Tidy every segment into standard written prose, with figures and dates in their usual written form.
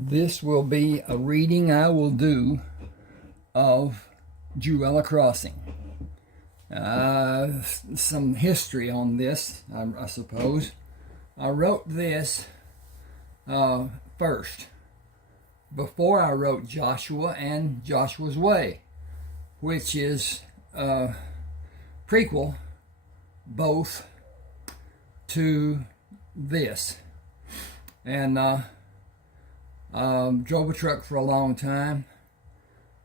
This will be a reading I will do of Jewella Crossing. Some history on this, I suppose. I wrote this first, before I wrote Joshua and Joshua's Way, which is a prequel both to this. And drove a truck for a long time,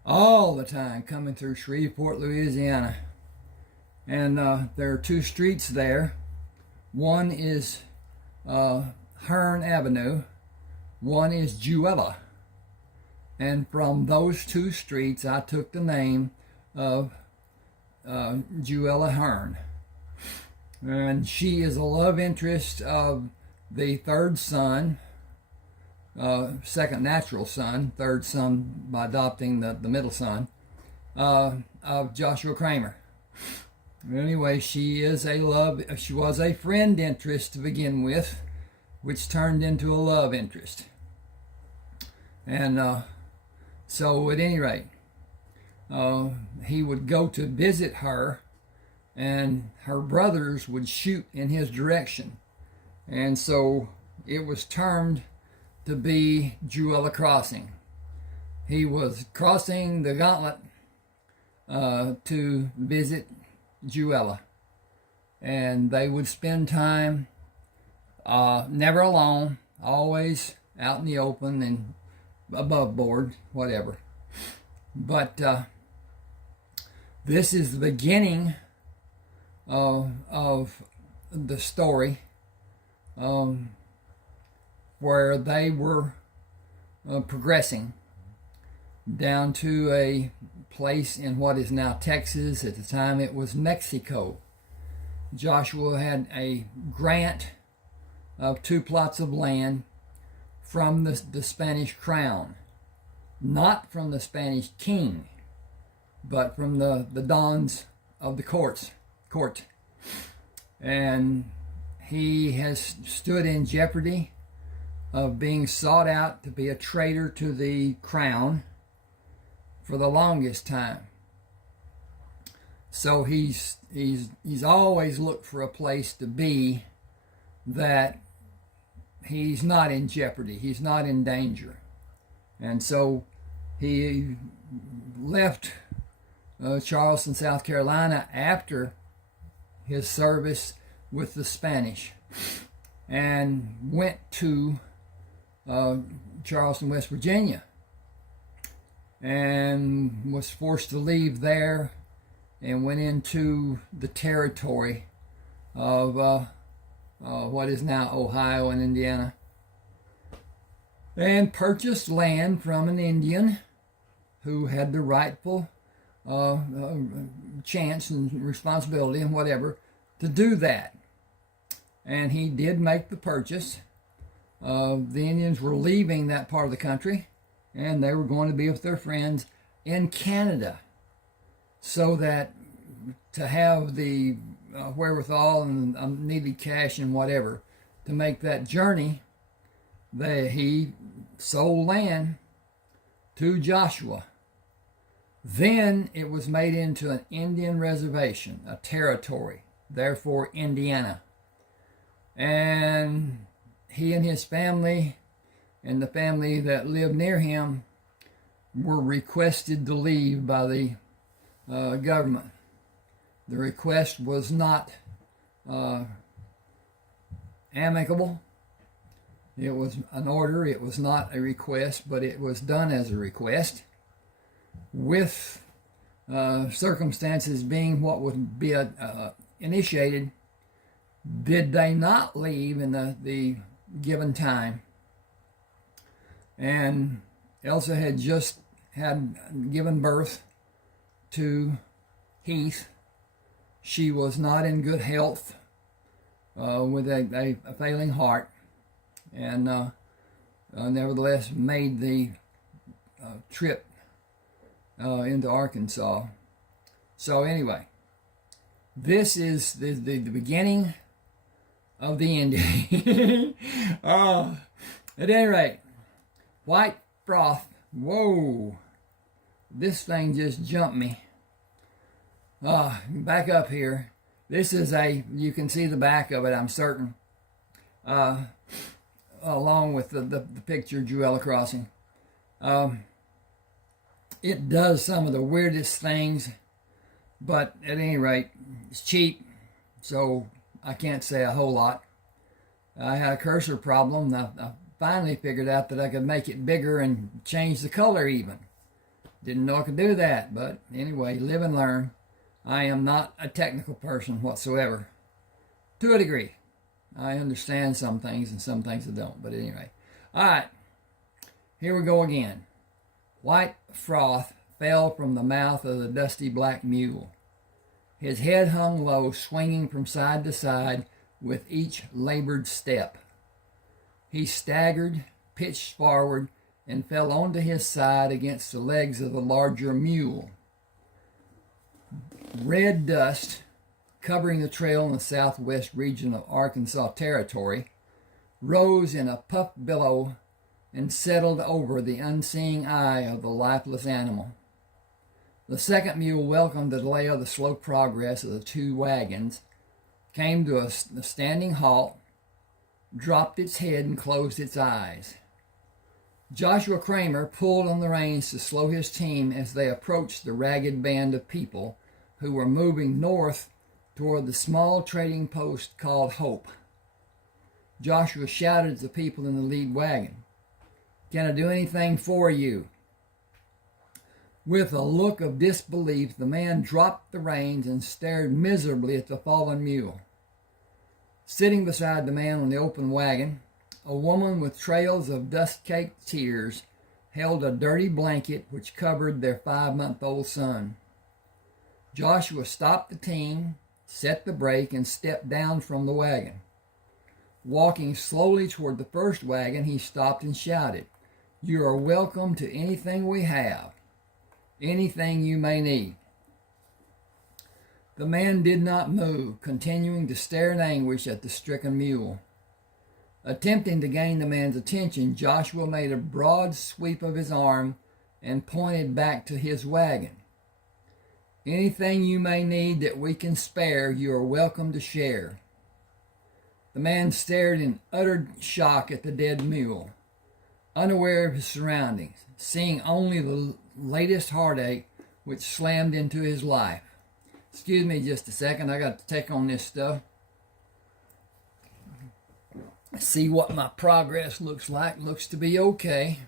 all the time, coming through Shreveport, Louisiana. And there are two streets there. One is Hearn Avenue. One is Jewella. And from those two streets, I took the name of Jewella Hearn. And she is a love interest of the third son, second natural son, third son by adopting the middle son, of Joshua Crammer. Anyway, she was a friend interest to begin with, which turned into a love interest. And so at any rate, he would go to visit her, and her brothers would shoot in his direction. And so it was termed to be Jewella Crossing. He was crossing the gauntlet to visit Jewella. And they would spend time never alone, always out in the open and above board, whatever. But this is the beginning of the story, where they were progressing down to a place in what is now Texas. At the time it was Mexico. Joshua had a grant of 2 plots of land from the Spanish crown, not from the Spanish king, but from the dons of the court. And he has stood in jeopardy of being sought out to be a traitor to the crown for the longest time. So he's always looked for a place to be that he's not in jeopardy, he's not in danger. And so he left Charleston, South Carolina after his service with the Spanish, and went to Charleston, West Virginia, and was forced to leave there and went into the territory of what is now Ohio and Indiana, and purchased land from an Indian who had the rightful chance and responsibility and whatever to do that. And he did make the purchase. The Indians were leaving that part of the country, and they were going to be with their friends in Canada, so that to have the wherewithal and needed cash and whatever to make that journey, he sold land to Joshua. Then it was made into an Indian reservation, a territory, therefore Indiana. And he and his family and the family that lived near him were requested to leave by the government. The request was not amicable. It was an order. It was not a request, but it was done as a request, with circumstances being what would be initiated did they not leave in the given time. And Elsa had just given birth to Heath. She was not in good health, with a failing heart, and nevertheless made the trip into Arkansas. So anyway, this is the beginning of the ending. At any rate, White froth. Whoa. This thing just jumped me. Back up here. This is you can see the back of it, I'm certain. Along with the picture Jewella crossing. It does some of the weirdest things, but at any rate, it's cheap, so I can't say a whole lot. I had a cursor problem. I finally figured out that I could make it bigger and change the color even. Didn't know I could do that, but anyway, live and learn. I am not a technical person whatsoever. To a degree. I understand some things and some things I don't, but anyway. All right, here we go again. White froth fell from the mouth of the dusty black mule. His head hung low, swinging from side to side with each labored step. He staggered, pitched forward, and fell onto his side against the legs of the larger mule. Red dust, covering the trail in the southwest region of Arkansas Territory, rose in a puff billow and settled over the unseeing eye of the lifeless animal. The second mule welcomed the delay of the slow progress of the two wagons, came to a standing halt, dropped its head and closed its eyes. Joshua Crammer pulled on the reins to slow his team as they approached the ragged band of people who were moving north toward the small trading post called Hope. Joshua shouted to the people in the lead wagon, "Can I do anything for you?" With a look of disbelief, the man dropped the reins and stared miserably at the fallen mule. Sitting beside the man on the open wagon, a woman with trails of dust-caked tears held a dirty blanket which covered their 5-month-old son. Joshua stopped the team, set the brake, and stepped down from the wagon. Walking slowly toward the first wagon, he stopped and shouted, "You are welcome to anything we have, anything you may need." The man did not move, continuing to stare in anguish at the stricken mule. Attempting to gain the man's attention, Joshua made a broad sweep of his arm and pointed back to his wagon. "Anything you may need that we can spare, you are welcome to share." The man stared in utter shock at the dead mule, unaware of his surroundings, seeing only the latest heartache which slammed into his life. Excuse me just a second, I got to take on this stuff. See what my progress looks like. Looks to be okay.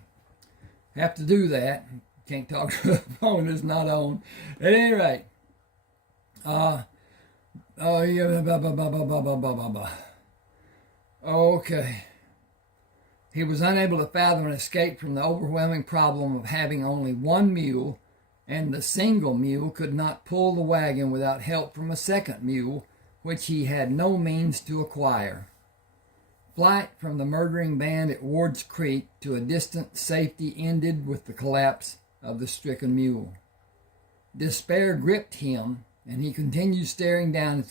Have to do that. Can't talk to the phone, it's not on. At any rate, okay. He was unable to fathom an escape from the overwhelming problem of having only one mule, and the single mule could not pull the wagon without help from a second mule, which he had no means to acquire. Flight from the murdering band at Ward's Creek to a distant safety ended with the collapse of the stricken mule. Despair gripped him, and he continued staring down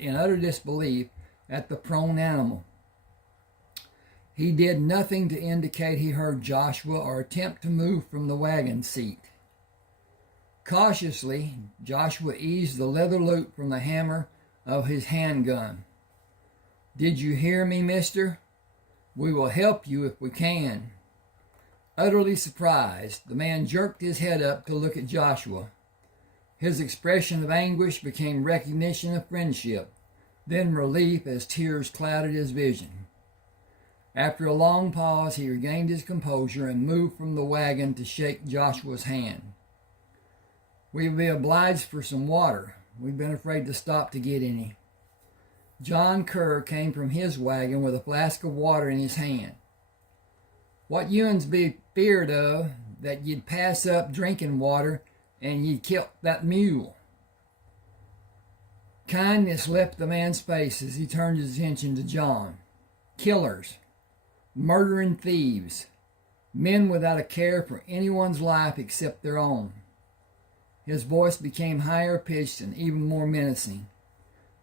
in utter disbelief at the prone animal. He did nothing to indicate he heard Joshua or attempt to move from the wagon seat. Cautiously, Joshua eased the leather loop from the hammer of his handgun. "Did you hear me, mister? We will help you if we can." Utterly surprised, the man jerked his head up to look at Joshua. His expression of anguish became recognition of friendship, then relief as tears clouded his vision. After a long pause, he regained his composure and moved from the wagon to shake Joshua's hand. "We'll be obliged for some water. We've been afraid to stop to get any." John Kerr came from his wagon with a flask of water in his hand. "What you'uns be feared of, that you'd pass up drinking water and you'd kill that mule." Kindness left the man's face as he turned his attention to John. Killers, murdering thieves, men without a care for anyone's life except their own. His voice became higher pitched and even more menacing.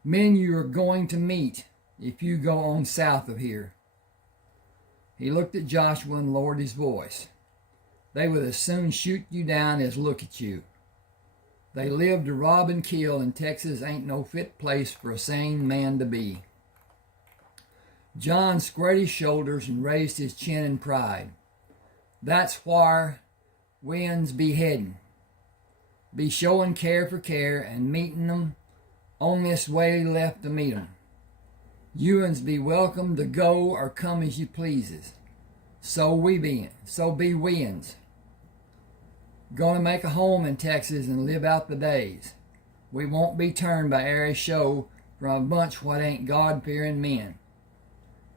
"Men you are going to meet if you go on south of here." He looked at Joshua and lowered his voice. They would as soon shoot you down as look at you. They live to rob and kill, and Texas ain't no fit place for a sane man to be. John squared his shoulders and raised his chin in pride. That's whar we'uns be headin'. Be showin' care for care and meetin' 'em on this way left to meet 'em. You'uns be welcome to go or come as you pleases. So be we'uns. Gonna make a home in Texas and live out the days. We won't be turned by airy show from a bunch what ain't God-fearing men.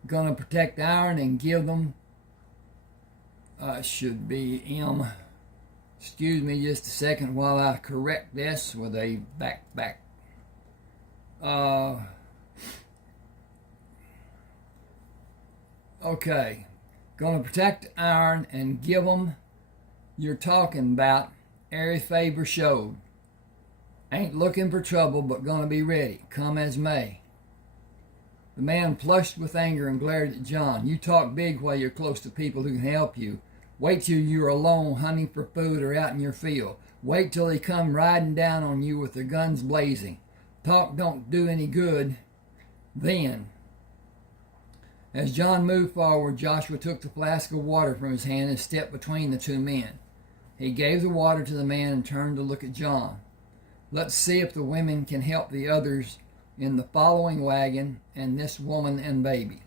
Gonna protect ourn and give them should be M. Excuse me just a second while I correct this with a back. Okay. Gonna protect ourn and give them you're talking about airy favor showed. Ain't looking for trouble, but gonna be ready, come as may. The man flushed with anger and glared at John. You talk big while you're close to people who can help you. Wait till you're alone hunting for food or out in your field. Wait till they come riding down on you with their guns blazing. Talk don't do any good then. As John moved forward, Joshua took the flask of water from his hand and stepped between the two men. He gave the water to the man and turned to look at John. Let's see if the women can help the others in the following wagon and this woman and baby.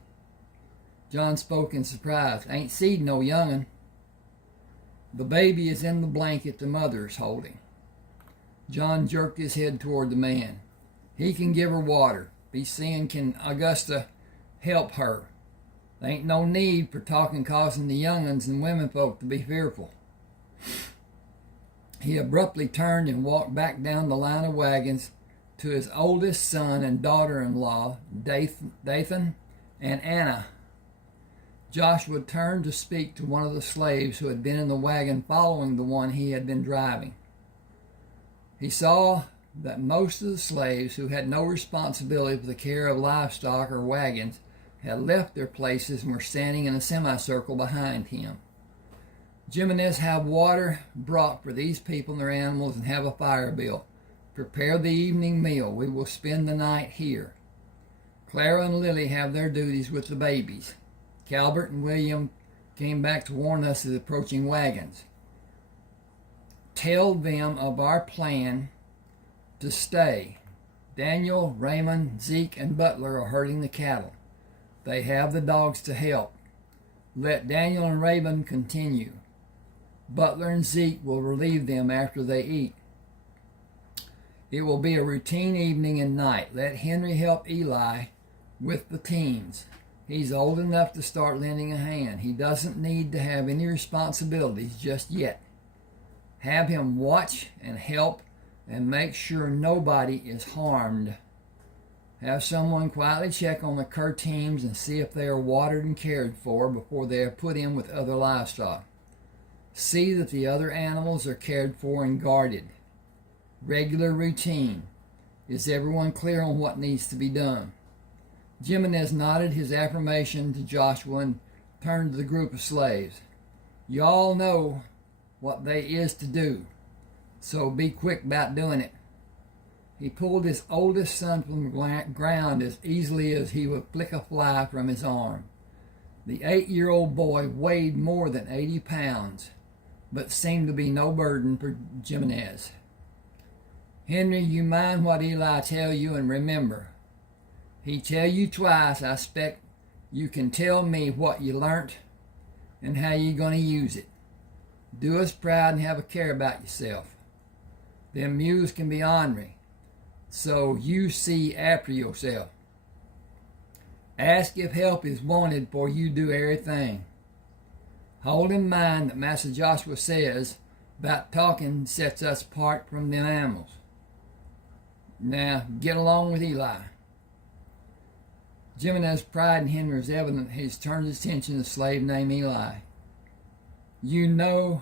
John spoke in surprise. Ain't seed no young'un. The baby is in the blanket the mother is holding. John jerked his head toward the man. He can give her water. Be seeing can Augusta help her. There ain't no need for talking causing the young'uns and women folk to be fearful. He abruptly turned and walked back down the line of wagons to his oldest son and daughter-in-law, Dathan and Anna. Joshua turned to speak to one of the slaves who had been in the wagon following the one he had been driving. He saw that most of the slaves who had no responsibility for the care of livestock or wagons had left their places and were standing in a semicircle behind him. Jimenez, have water brought for these people and their animals, and have a fire built. Prepare the evening meal. We will spend the night here. Clara and Lily have their duties with the babies. Calvert and William came back to warn us of the approaching wagons. Tell them of our plan to stay. Daniel, Raymond, Zeke, and Butler are herding the cattle. They have the dogs to help. Let Daniel and Raymond continue. Butler and Zeke will relieve them after they eat. It will be a routine evening and night. Let Henry help Eli with the teams. He's old enough to start lending a hand. He doesn't need to have any responsibilities just yet. Have him watch and help and make sure nobody is harmed. Have someone quietly check on the cur teams and see if they are watered and cared for before they are put in with other livestock. See that the other animals are cared for and guarded. Regular routine. Is everyone clear on what needs to be done? Jimenez nodded his affirmation to Joshua and turned to the group of slaves. Y'all know what they is to do, so be quick about doing it. He pulled his oldest son from the ground as easily as he would flick a fly from his arm. The 8-year-old boy weighed more than 80 pounds, but seemed to be no burden for Jimenez. Henry, you mind what Eli tell you, and remember, he tell you twice. I expect you can tell me what you learnt and how you gonna use it. Do us proud and have a care about yourself. Them mules can be ornery, so you see after yourself. Ask if help is wanted before you do everything. Hold in mind that Master Joshua says about talking sets us apart from them animals. Now, get along with Eli. Jimenez's pride in Henry is evident. He's turned his attention to the slave named Eli. You know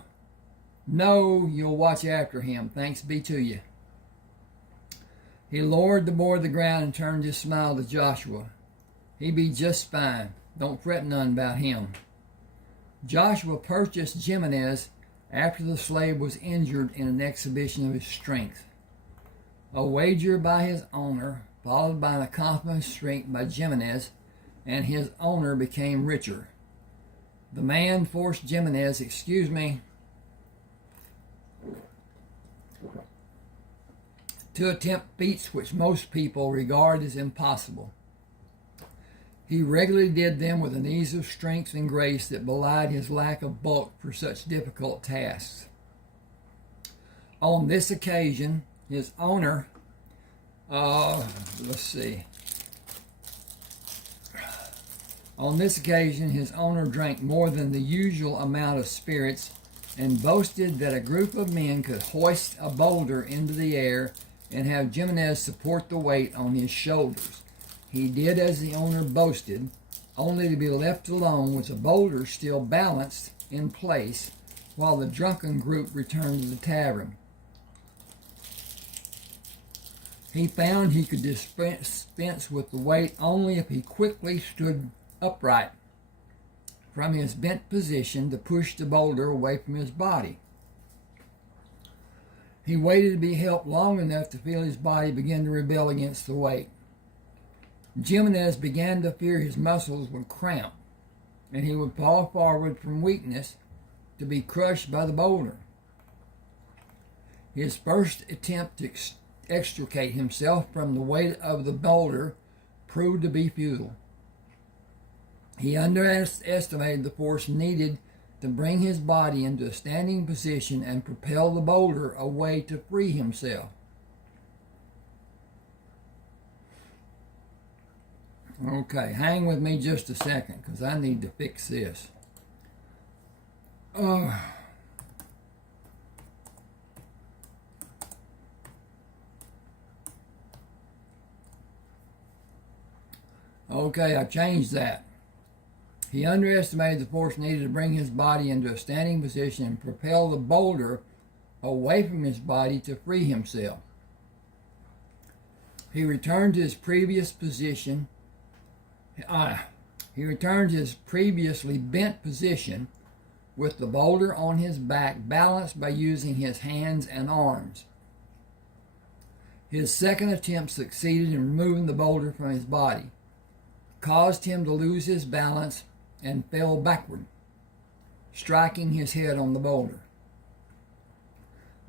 you'll watch after him. Thanks be to you. He lowered the boy to the ground and turned his smile to Joshua. He be just fine. Don't fret none about him. Joshua purchased Jimenez after the slave was injured in an exhibition of his strength. A wager by his owner, followed by an accomplishment of strength by Jimenez, and his owner became richer. The man forced Jimenez, to attempt feats which most people regard as impossible. He regularly did them with an ease of strength and grace that belied his lack of bulk for such difficult tasks. On this occasion, his owner, On this occasion, his owner drank more than the usual amount of spirits and boasted that a group of men could hoist a boulder into the air and have Jimenez support the weight on his shoulders. He did as the owner boasted, only to be left alone with the boulder still balanced in place while the drunken group returned to the tavern. He found he could dispense with the weight only if he quickly stood upright from his bent position to push the boulder away from his body. He waited to be helped long enough to feel his body begin to rebel against the weight. Jimenez began to fear his muscles would cramp, and he would fall forward from weakness to be crushed by the boulder. His first attempt to extricate himself from the weight of the boulder proved to be futile. He underestimated the force needed to bring his body into a standing position and propel the boulder away to free himself. Okay, hang with me just a second because I need to fix this. Okay, I changed that. He underestimated the force needed to bring his body into a standing position and propel the boulder away from his body to free himself. He returned to his previous position. He returned to his previously bent position with the boulder on his back, balanced by using his hands and arms. His second attempt succeeded in removing the boulder from his body, caused him to lose his balance, and fell backward, striking his head on the boulder.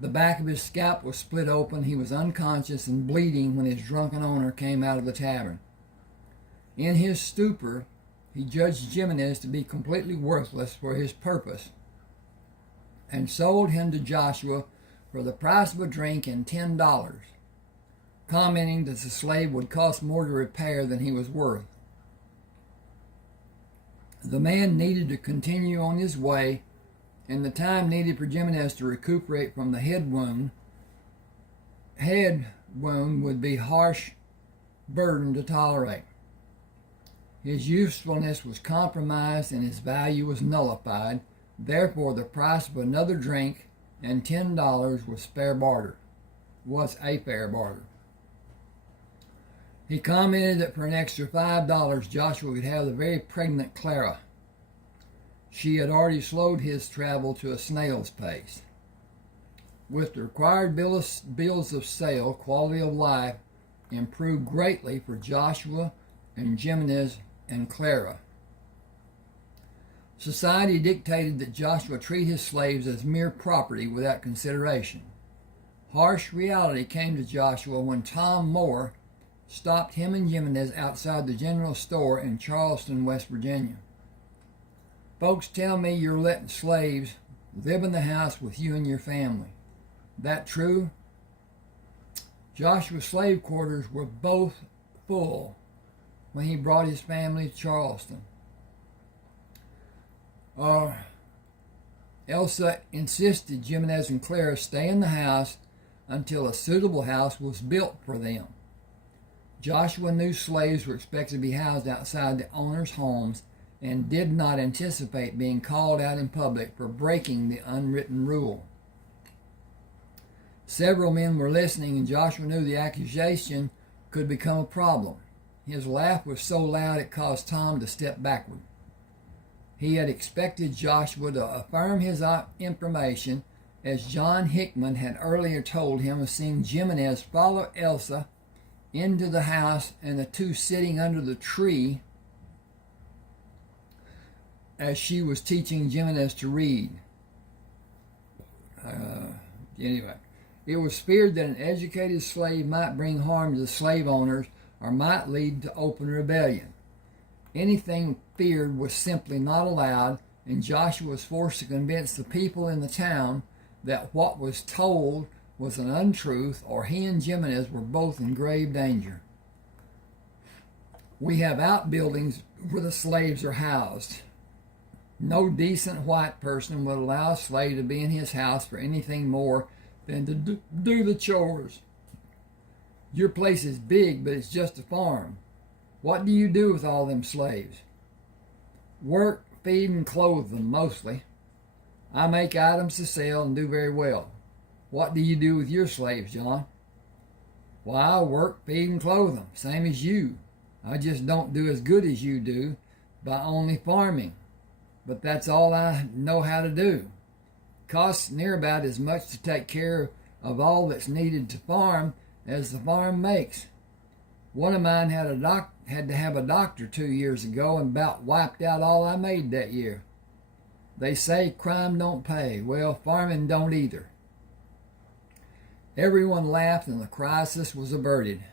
The back of his scalp was split open. He was unconscious and bleeding when his drunken owner came out of the tavern. In his stupor, he judged Jimenez to be completely worthless for his purpose and sold him to Joshua for the price of a drink and $10, commenting that the slave would cost more to repair than he was worth. The man needed to continue on his way, and the time needed for Jimenez to recuperate from the head wound would be a harsh burden to tolerate. His usefulness was compromised and his value was nullified. Therefore, the price of another drink and $10 was a fair barter. He commented that for an extra $5, Joshua could have the very pregnant Clara. She had already slowed his travel to a snail's pace. With the required bills of sale, quality of life improved greatly for Joshua and Jimenez and Clara. Society dictated that Joshua treat his slaves as mere property without consideration. Harsh reality came to Joshua when Tom Moore stopped him and Jimenez outside the general store in Charleston, West Virginia. Folks tell me you're letting slaves live in the house with you and your family. That true? Joshua's slave quarters were both full when he brought his family to Charleston. Elsa insisted Jimenez and Clara stay in the house until a suitable house was built for them. Joshua knew slaves were expected to be housed outside the owners' homes and did not anticipate being called out in public for breaking the unwritten rule. Several men were listening, and Joshua knew the accusation could become a problem. His laugh was so loud it caused Tom to step backward. He had expected Joshua to affirm his information, as John Hickman had earlier told him of seeing Jimenez follow Elsa into the house and the two sitting under the tree as she was teaching Jimenez to read. Anyway, it was feared that an educated slave might bring harm to the slave owners or might lead to open rebellion. Anything feared was simply not allowed, and Joshua was forced to convince the people in the town that what was told was an untruth, or he and Jimenez were both in grave danger. We have outbuildings where the slaves are housed. No decent white person would allow a slave to be in his house for anything more than to do the chores. Your place is big, but it's just a farm. What do you do with all them slaves? Work, feed, and clothe them, mostly. I make items to sell and do very well. What do you do with your slaves, John? Well, I work, feed, and clothe them, same as you. I just don't do as good as you do by only farming. But that's all I know how to do. It costs near about as much to take care of all that's needed to farm as the farm makes. One of mine had to have a doctor 2 years ago and about wiped out all I made that year. They say crime don't pay. Well, farming don't either. Everyone laughed and the crisis was averted.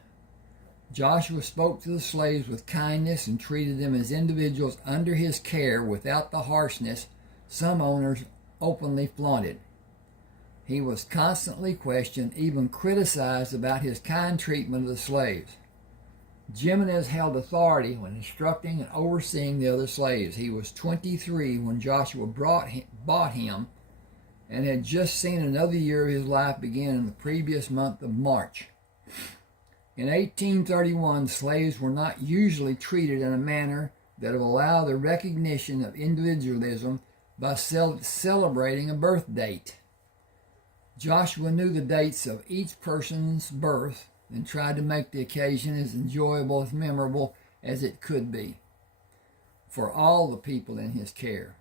Joshua spoke to the slaves with kindness and treated them as individuals under his care without the harshness some owners openly flaunted. He was constantly questioned, even criticized about his kind treatment of the slaves. Jimenez held authority when instructing and overseeing the other slaves. He was 23 when Joshua bought him and had just seen another year of his life begin in the previous month of March. In 1831, slaves were not usually treated in a manner that would allow the recognition of individualism by celebrating a birth date. Joshua knew the dates of each person's birth and tried to make the occasion as enjoyable, as memorable as it could be for all the people in his care.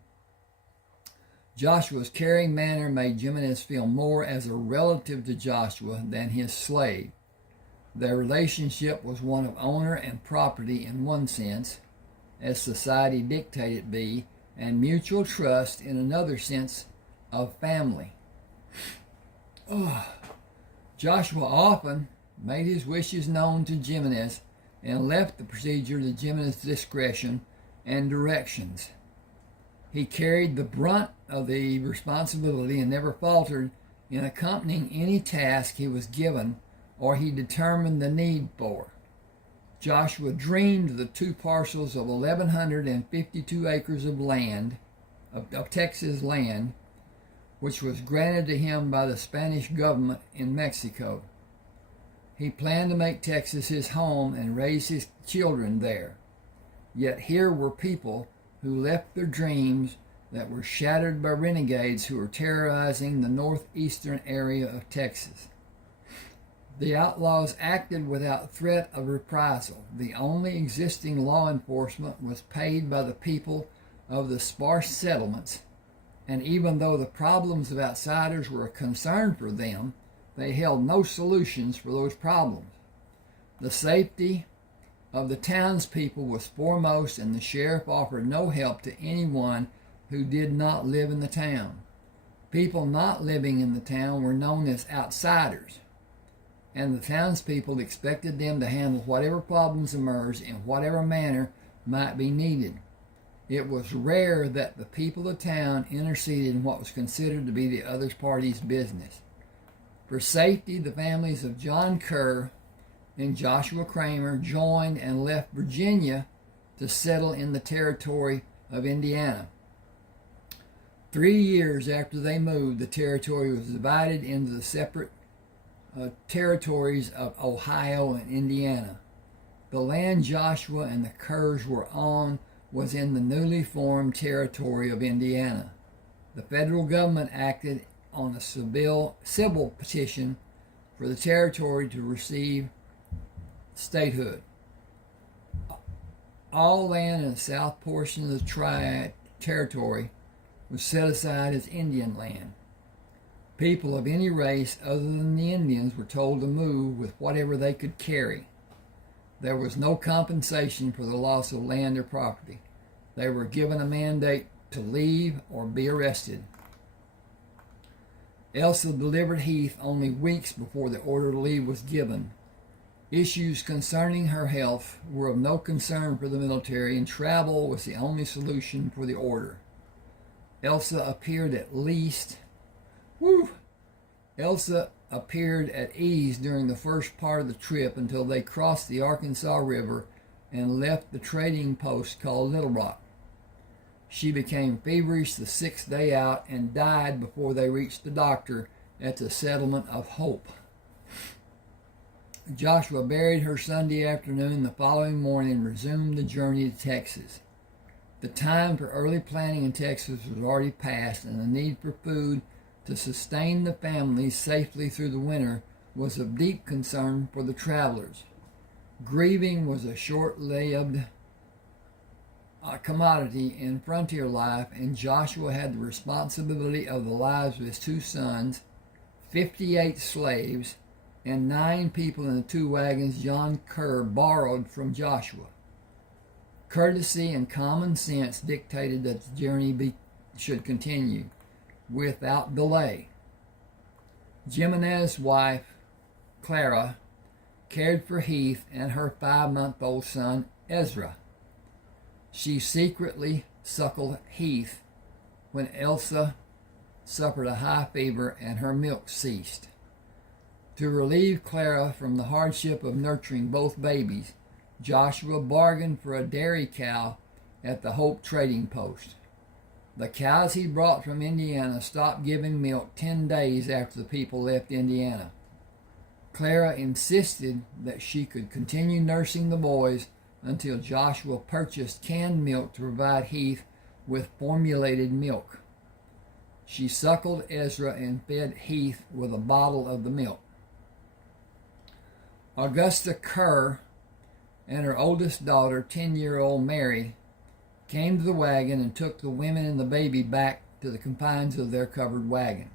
Joshua's caring manner made Jimenez feel more as a relative to Joshua than his slave. Their relationship was one of owner and property in one sense, as society dictated it be, and mutual trust in another sense of family. Joshua often made his wishes known to Jimenez and left the procedure to Jimenez's discretion and directions. He carried the brunt of the responsibility and never faltered in accompanying any task he was given or he determined the need for. Joshua dreamed of the 2 parcels of 1,152 acres of land, of Texas land, which was granted to him by the Spanish government in Mexico. He planned to make Texas his home and raise his children there. Yet here were people who left their dreams that were shattered by renegades who were terrorizing the northeastern area of Texas. The outlaws acted without threat of reprisal. The only existing law enforcement was paid by the people of the sparse settlements, and even though the problems of outsiders were a concern for them, they held no solutions for those problems. The safety of the townspeople was foremost, and the sheriff offered no help to anyone who did not live in the town. People not living in the town were known as outsiders, and the townspeople expected them to handle whatever problems emerged in whatever manner might be needed. It was rare that the people of the town interceded in what was considered to be the other party's business. For safety, the families of John Kerr and Joshua Crammer joined and left Virginia to settle in the territory of Indiana. 3 years after they moved, the territory was divided into the separate territories of Ohio and Indiana. The land Joshua and the Kerrs were on was in the newly formed territory of Indiana. The federal government acted on a civil petition for the territory to receive statehood. All land in the south portion of the territory was set aside as Indian land. People of any race other than the Indians were told to move with whatever they could carry. There was no compensation for the loss of land or property. They were given a mandate to leave or be arrested. Elsa delivered Heath only weeks before the order to leave was given. Issues concerning her health were of no concern for the military, and travel was the only solution for the order. Elsa appeared at ease during the first part of the trip until they crossed the Arkansas River and left the trading post called Little Rock. She became feverish the 6th day out and died before they reached the doctor at the settlement of Hope. Joshua buried her Sunday afternoon. The following morning resumed the journey to Texas. The time for early planting in Texas was already past, and the need for food to sustain the families safely through the winter was of deep concern for the travelers. Grieving was a short-lived commodity in frontier life, and Joshua had the responsibility of the lives of his 2 sons, 58 slaves, and 9 people in the 2 wagons John Kerr borrowed from Joshua. Courtesy and common sense dictated that the journey should continue without delay. Jimenez's wife, Clara, cared for Heath and her 5-month-old son, Ezra. She secretly suckled Heath when Elsa suffered a high fever and her milk ceased. To relieve Clara from the hardship of nurturing both babies, Joshua bargained for a dairy cow at the Hope trading post. The cows he brought from Indiana stopped giving milk 10 days after the people left Indiana. Clara insisted that she could continue nursing the boys until Joshua purchased canned milk to provide Heath with formulated milk. She suckled Ezra and fed Heath with a bottle of the milk. Augusta Kerr and her oldest daughter, 10-year-old Mary, came to the wagon and took the women and the baby back to the confines of their covered wagon.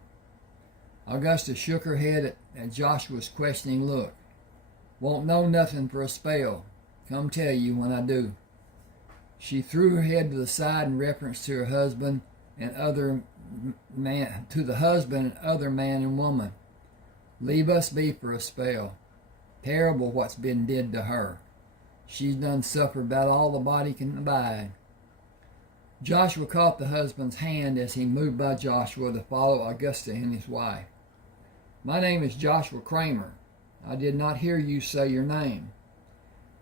Augusta shook her head at Joshua's questioning look. "Won't know nothing for a spell. Come tell you when I do." She threw her head to the side in reference to her husband and other man and woman. "Leave us be for a spell. Terrible what's been did to her. She's done suffered about all the body can abide." Joshua caught the husband's hand as he moved by Joshua to follow Augusta and his wife. "My name is Joshua Crammer. I did not hear you say your name."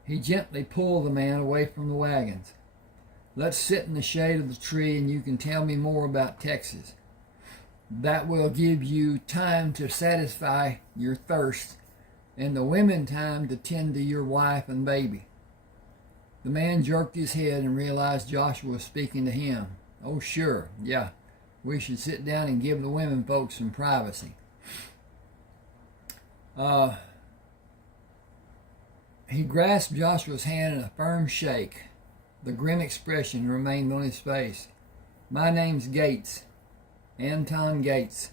He gently pulled the man away from the wagons. "Let's sit in the shade of the tree and you can tell me more about Texas. That will give you time to satisfy your thirst and the women time to tend to your wife and baby." The man jerked his head and realized Joshua was speaking to him. "Oh, sure, yeah, we should sit down and give the women folks some privacy." He grasped Joshua's hand in a firm shake. The grim expression remained on his face. "My name's Gates, Anton Gates.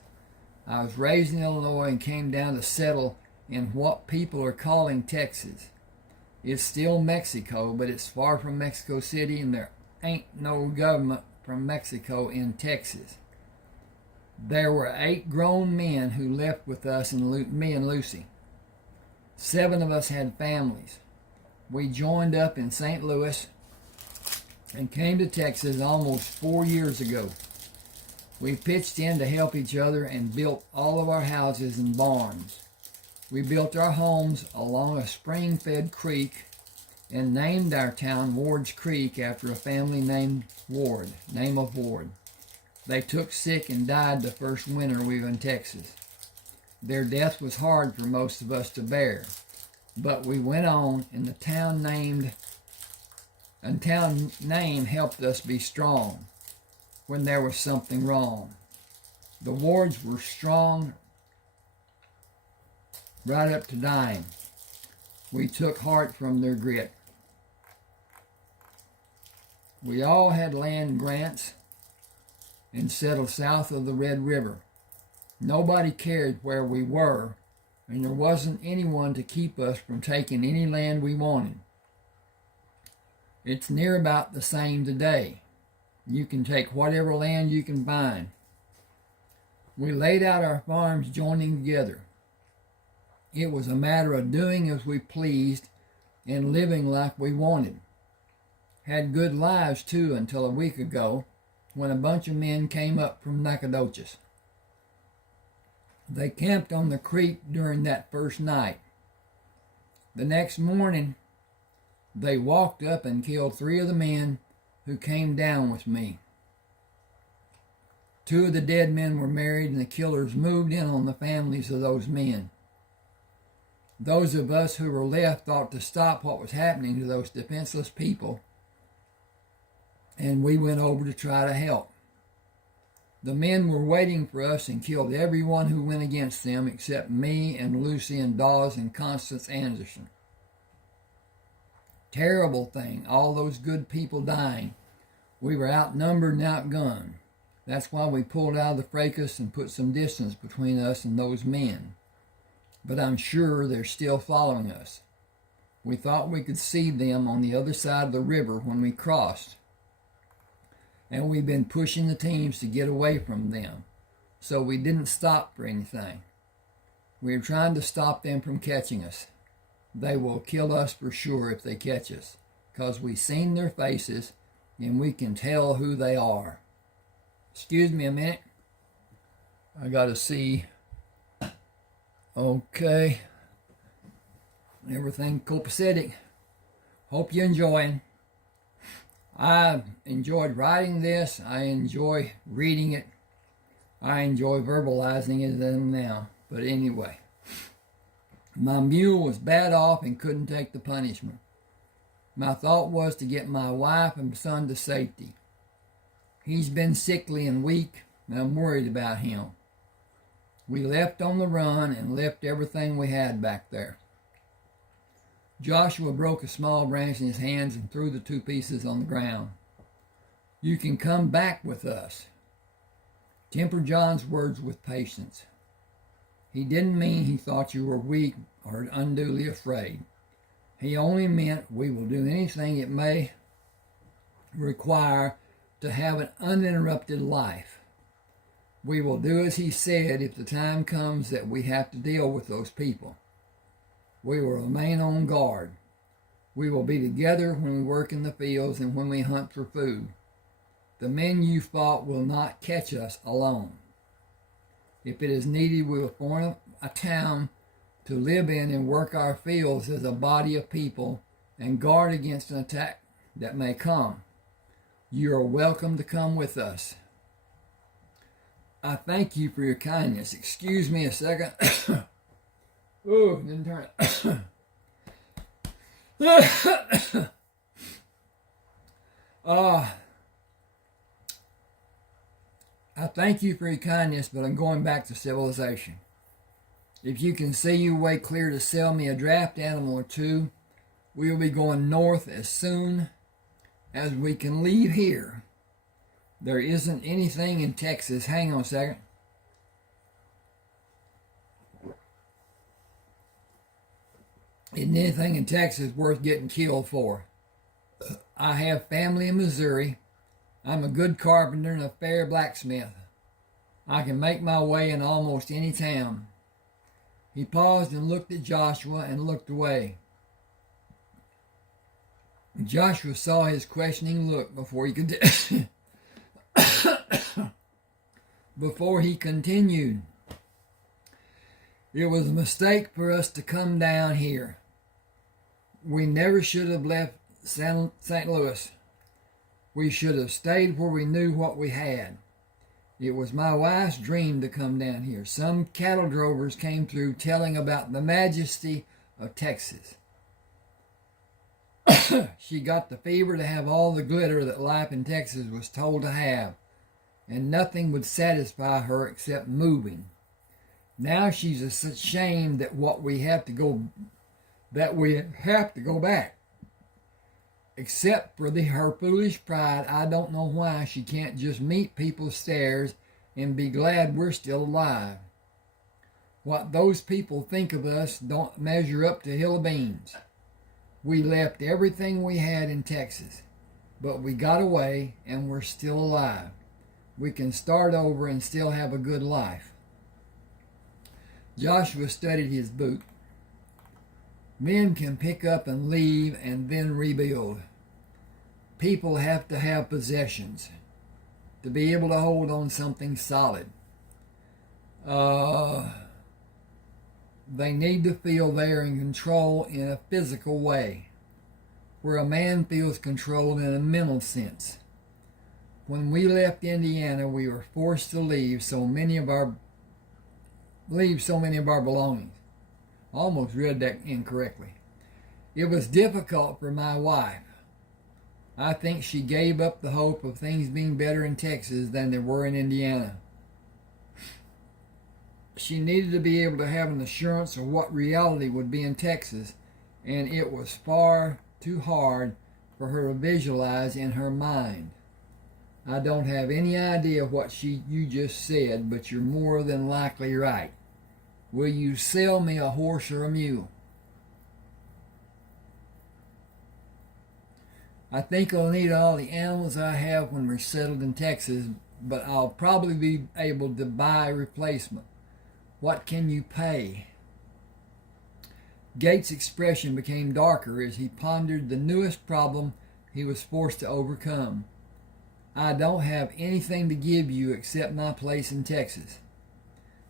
I was raised in Illinois and came down to settle in what people are calling Texas. It's still Mexico, but it's far from Mexico City, and there ain't no government from Mexico in Texas. There were 8 grown men who left with us and me and Lucy. 7 of us had families. We joined up in St. Louis and came to Texas almost 4 years ago. We pitched in to help each other and built all of our houses and barns. We built our homes along a spring-fed creek and named our town Ward's Creek after a family named Ward, name of Ward. They took sick and died the first winter we were in Texas. Their death was hard for most of us to bear, but we went on, and the town name helped us be strong when there was something wrong. The Wards were strong right up to dying. We took heart from their grit. We all had land grants and settled south of the Red River. Nobody cared where we were, and there wasn't anyone to keep us from taking any land we wanted. It's near about the same today. You can take whatever land you can find. We laid out our farms joining together. It was a matter of doing as we pleased and living like we wanted. Had good lives, too, until a week ago, when a bunch of men came up from Nacogdoches. They camped on the creek during that first night. The next morning, they walked up and killed 3 of the men who came down with me. 2 of the dead men were married, and the killers moved in on the families of those men. Those of us who were left thought to stop what was happening to those defenseless people, and we went over to try to help. The men were waiting for us and killed everyone who went against them except me and Lucy and Dawes and Constance Anderson. Terrible thing, all those good people dying. We were outnumbered and outgunned. That's why we pulled out of the fracas and put some distance between us and those men. But I'm sure they're still following us. We thought we could see them on the other side of the river when we crossed, and we've been pushing the teams to get away from them, so we didn't stop for anything. We are trying to stop them from catching us. They will kill us for sure if they catch us, because we've seen their faces and we can tell who they are. Excuse me a minute. I gotta see. Okay. Everything copacetic. Hope you're enjoying. I enjoyed writing this. I enjoy reading it. I enjoy verbalizing it now. But anyway, my mule was bad off and couldn't take the punishment. My thought was to get my wife and son to safety. He's been sickly and weak, and I'm worried about him. We left on the run and left everything we had back there. Joshua broke a small branch in his hands and threw the 2 pieces on the ground. You can come back with us. Temper John's words with patience. He didn't mean he thought you were weak or unduly afraid. He only meant we will do anything it may require to have an uninterrupted life. We will do as he said if the time comes that we have to deal with those people. We will remain on guard. We will be together when we work in the fields and when we hunt for food. The men you fought will not catch us alone. If it is needed, we will form a town to live in and work our fields as a body of people and guard against an attack that may come. You are welcome to come with us. I thank you for your kindness. Excuse me a second. Ooh, didn't turn it. I thank you for your kindness, but I'm going back to civilization. If you can see your way clear to sell me a draft animal or 2, we will be going north as soon as we can leave here. There isn't anything in Texas. Hang on a second. Isn't anything in Texas worth getting killed for? I have family in Missouri. I'm a good carpenter and a fair blacksmith. I can make my way in almost any town. He paused and looked at Joshua and looked away. Joshua saw his questioning look before he could before he continued. It was a mistake for us to come down here. We never should have left St. Louis. We should have stayed where we knew what we had. It was my wife's dream to come down here. Some cattle drovers came through telling about the majesty of Texas. She got the fever to have all the glitter that life in Texas was told to have, and nothing would satisfy her except moving. Now she's ashamed that we have to go back. Except for her foolish pride, I don't know why she can't just meet people's stares and be glad we're still alive. What those people think of us don't measure up to hill of beans. We left everything we had in Texas, but we got away and we're still alive. We can start over and still have a good life. Joshua studied his book. Men can pick up and leave and then rebuild. People have to have possessions to be able to hold on something solid. They need to feel they're in control in a physical way, where a man feels controlled in a mental sense. When we left Indiana, we were forced to leave so many of our belongings. I almost read that incorrectly. It was difficult for my wife. I think she gave up the hope of things being better in Texas than they were in Indiana. She needed to be able to have an assurance of what reality would be in Texas, and it was far too hard for her to visualize in her mind. I don't have any idea what you just said, but you're more than likely right. Will you sell me a horse or a mule? I think I'll need all the animals I have when we're settled in Texas, but I'll probably be able to buy a replacement. What can you pay? Gates' expression became darker as he pondered the newest problem he was forced to overcome. I don't have anything to give you except my place in Texas.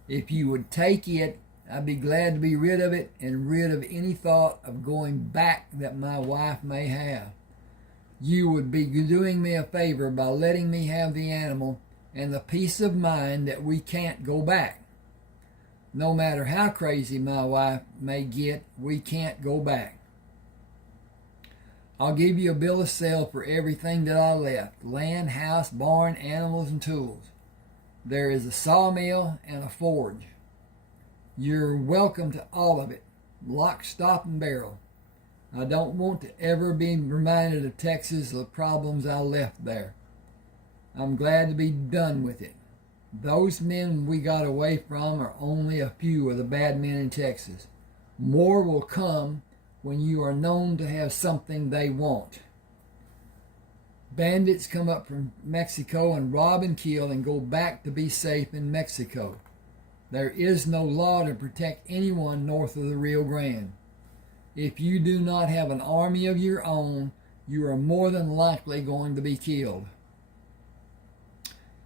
If you would take it, I'd be glad to be rid of it and rid of any thought of going back that my wife may have. You would be doing me a favor by letting me have the animal and the peace of mind that we can't go back. No matter how crazy my wife may get, we can't go back. I'll give you a bill of sale for everything that I left: land, house, barn, animals, and tools. There is a sawmill and a forge. You're welcome to all of it, lock, stock, and barrel. I don't want to ever be reminded of Texas, the problems I left there. I'm glad to be done with it. Those men we got away from are only a few of the bad men in Texas. More will come when you are known to have something they want. Bandits come up from Mexico and rob and kill and go back to be safe in Mexico. There is no law to protect anyone north of the Rio Grande. If you do not have an army of your own, you are more than likely going to be killed.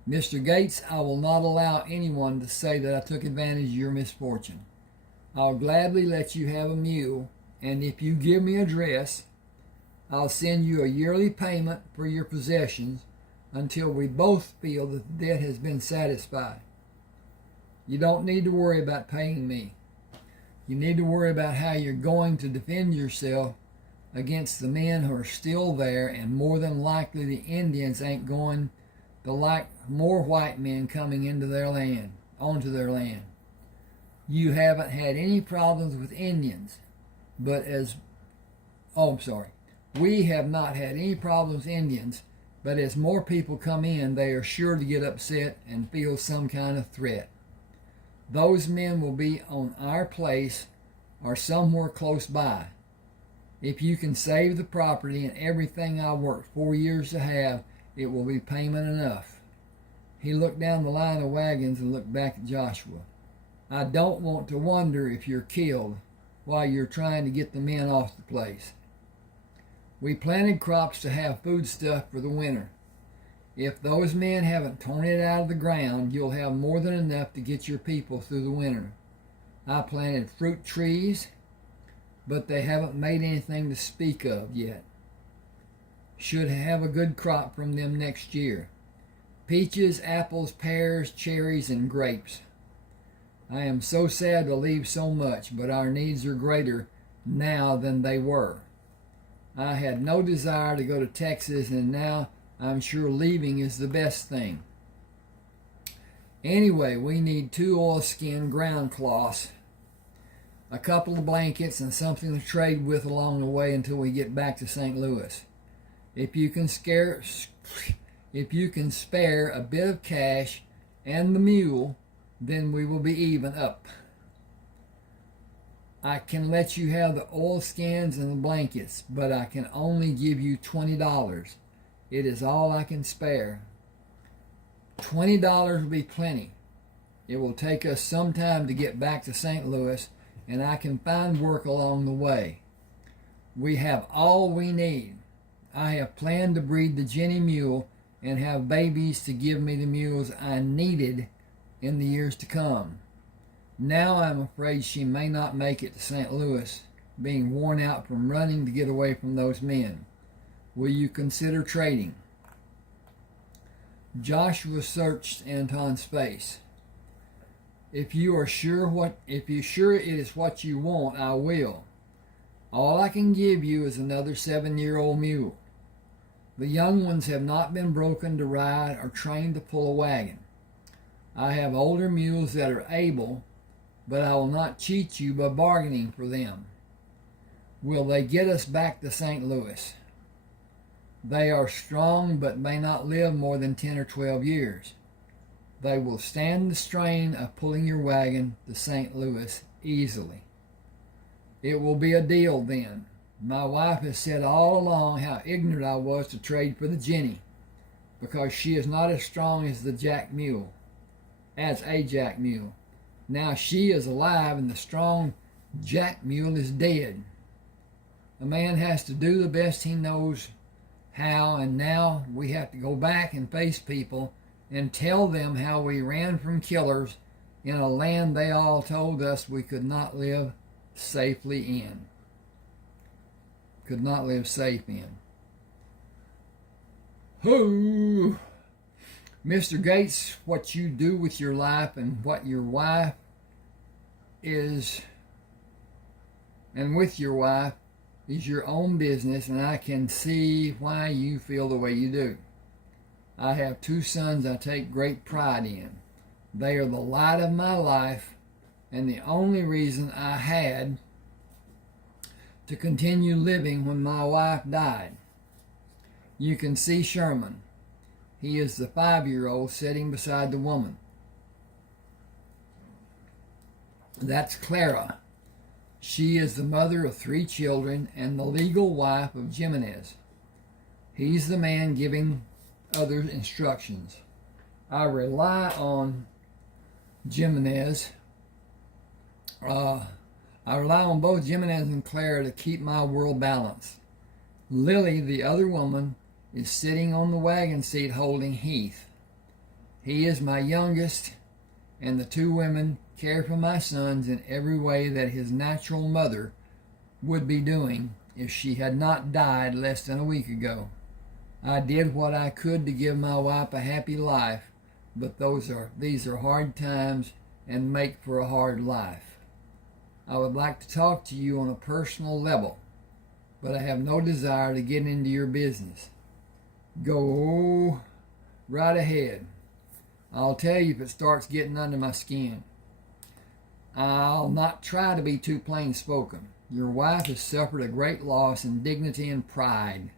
Mr. Gates, I will not allow anyone to say that I took advantage of your misfortune. I'll gladly let you have a mule, and if you give me a dress, I'll send you a yearly payment for your possessions until we both feel that the debt has been satisfied. You don't need to worry about paying me. You need to worry about how you're going to defend yourself against the men who are still there, and more than likely the Indians ain't going to like more white men coming onto their land. You haven't had any problems with Indians, we have not had any problems with Indians, but as more people come in, they are sure to get upset and feel some kind of threat. Those men will be on our place or somewhere close by. If you can save the property and everything I worked 4 years to have, it will be payment enough. He looked down the line of wagons and looked back at Joshua. I don't want to wonder if you're killed while you're trying to get the men off the place. We planted crops to have foodstuff for the winter. If those men haven't torn it out of the ground, you'll have more than enough to get your people through the winter. I planted fruit trees, but they haven't made anything to speak of yet. Should have a good crop from them next year. Peaches, apples, pears, cherries, and grapes. I am so sad to leave so much, but our needs are greater now than they were. I had no desire to go to Texas, and now I'm sure leaving is the best thing. Anyway, we need 2 oilskin ground cloths, a couple of blankets, and something to trade with along the way until we get back to St. Louis. If you can spare a bit of cash and the mule, then we will be even up. I can let you have the oilskins and the blankets, but I can only give you $20. It is all I can spare. $20 will be plenty. It will take us some time to get back to St. Louis, and I can find work along the way. We have all we need. I have planned to breed the Jenny mule and have babies to give me the mules I needed in the years to come. Now I'm afraid she may not make it to St. Louis, being worn out from running to get away from those men. Will you consider trading? Joshua searched Anton's face. If you're sure it is what you want, I will. All I can give you is another 7-year-old mule. The young ones have not been broken to ride or trained to pull a wagon. I have older mules that are able, but I will not cheat you by bargaining for them. Will they get us back to St. Louis? They are strong, but may not live more than 10 or 12 years. They will stand the strain of pulling your wagon to St. Louis easily. It will be a deal then. My wife has said all along how ignorant I was to trade for the Jenny, because she is not as strong as a jack mule. Now she is alive and the strong jack mule is dead. A man has to do the best he knows how, and now we have to go back and face people and tell them how we ran from killers in a land they all told us we could not live safely in. Could not live safe in. Who? Mr. Gates, what you do with your life and what your wife is, and with your wife, is your own business, and I can see why you feel the way you do. I have 2 sons I take great pride in. They are the light of my life, and the only reason I had to continue living when my wife died. You can see Sherman. He is the 5-year-old sitting beside the woman. That's Clara. She is the mother of 3 children and the legal wife of Jimenez. He's the man giving others instructions. I rely on Jimenez. I rely on both Jimenez and Clara to keep my world balanced. Lily, the other woman, is sitting on the wagon seat holding Heath. He is my youngest, and the 2 women care for my sons in every way that his natural mother would be doing if she had not died less than a week ago. I did what I could to give my wife a happy life, but these are hard times and make for a hard life. I would like to talk to you on a personal level, but I have no desire to get into your business. Go right ahead. I'll tell you if it starts getting under my skin. I'll not try to be too plain spoken. Your wife has suffered a great loss in dignity and pride.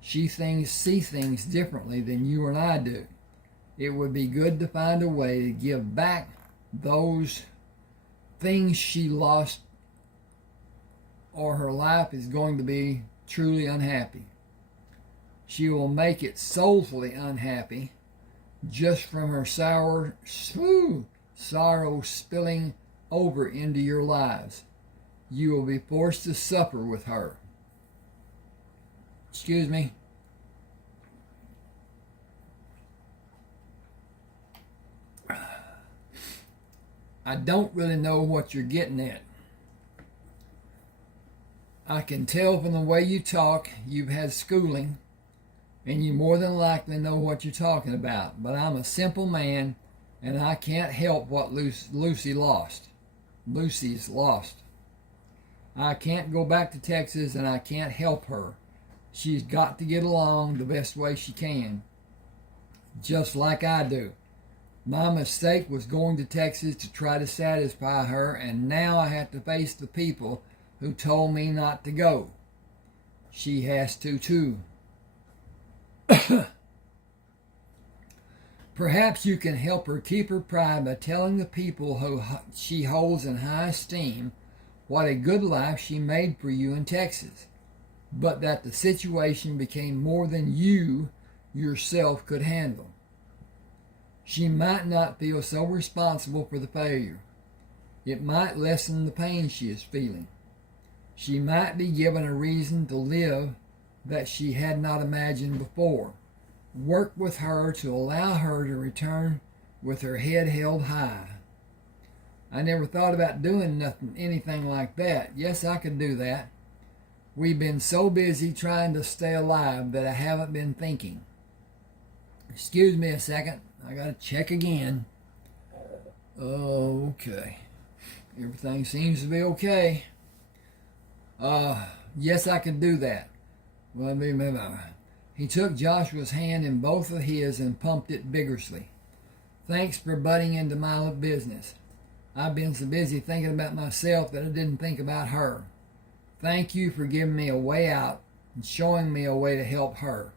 She sees things differently than you and I do. It would be good to find a way to give back those things she lost, or her life is going to be truly unhappy. She will make it soulfully unhappy just from her sorrow spilling over into your lives. You will be forced to suffer with her. Excuse me. I don't really know what you're getting at. I can tell from the way you talk you've had schooling, and you more than likely know what you're talking about. But I'm a simple man, and I can't help what Lucy's lost. I can't go back to Texas, and I can't help her. She's got to get along the best way she can, just like I do. My mistake was going to Texas to try to satisfy her, and now I have to face the people who told me not to go. She has to too. Perhaps you can help her keep her pride by telling the people who she holds in high esteem what a good life she made for you in Texas, but that the situation became more than you yourself could handle. She might not feel so responsible for the failure. It might lessen the pain she is feeling. She might be given a reason to live that she had not imagined before. Work with her to allow her to return with her head held high. I never thought about doing anything like that. Yes, I could do that. We've been so busy trying to stay alive that I haven't been thinking. Excuse me a second. I got to check again. Okay. Everything seems to be okay. Yes, I could do that. He took Joshua's hand in both of his and pumped it vigorously. Thanks for butting into my business. I've been so busy thinking about myself that I didn't think about her. Thank you for giving me a way out and showing me a way to help her.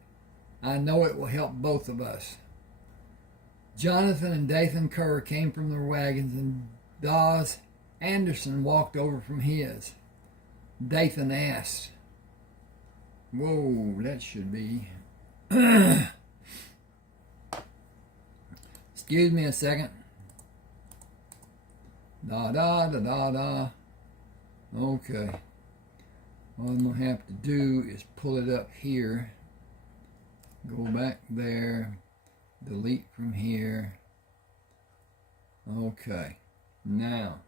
I know it will help both of us. Jonathan and Dathan Kerr came from their wagons, and Dawes Anderson walked over from his. Dathan asked, whoa, that should be... Excuse me a second. Da-da-da-da-da. Okay. All I'm going to have to do is pull it up here. Go back there. Delete from here. Okay. Now.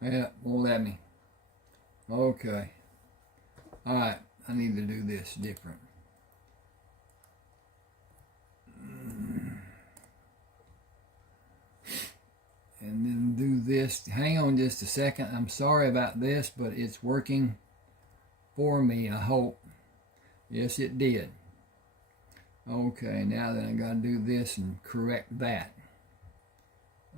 Yeah, won't let me. Okay. Alright, I need to do this different. And then do this. Hang on just a second. I'm sorry about this, but it's working for me, I hope. Yes, it did. Okay, now then I got to do this and correct that.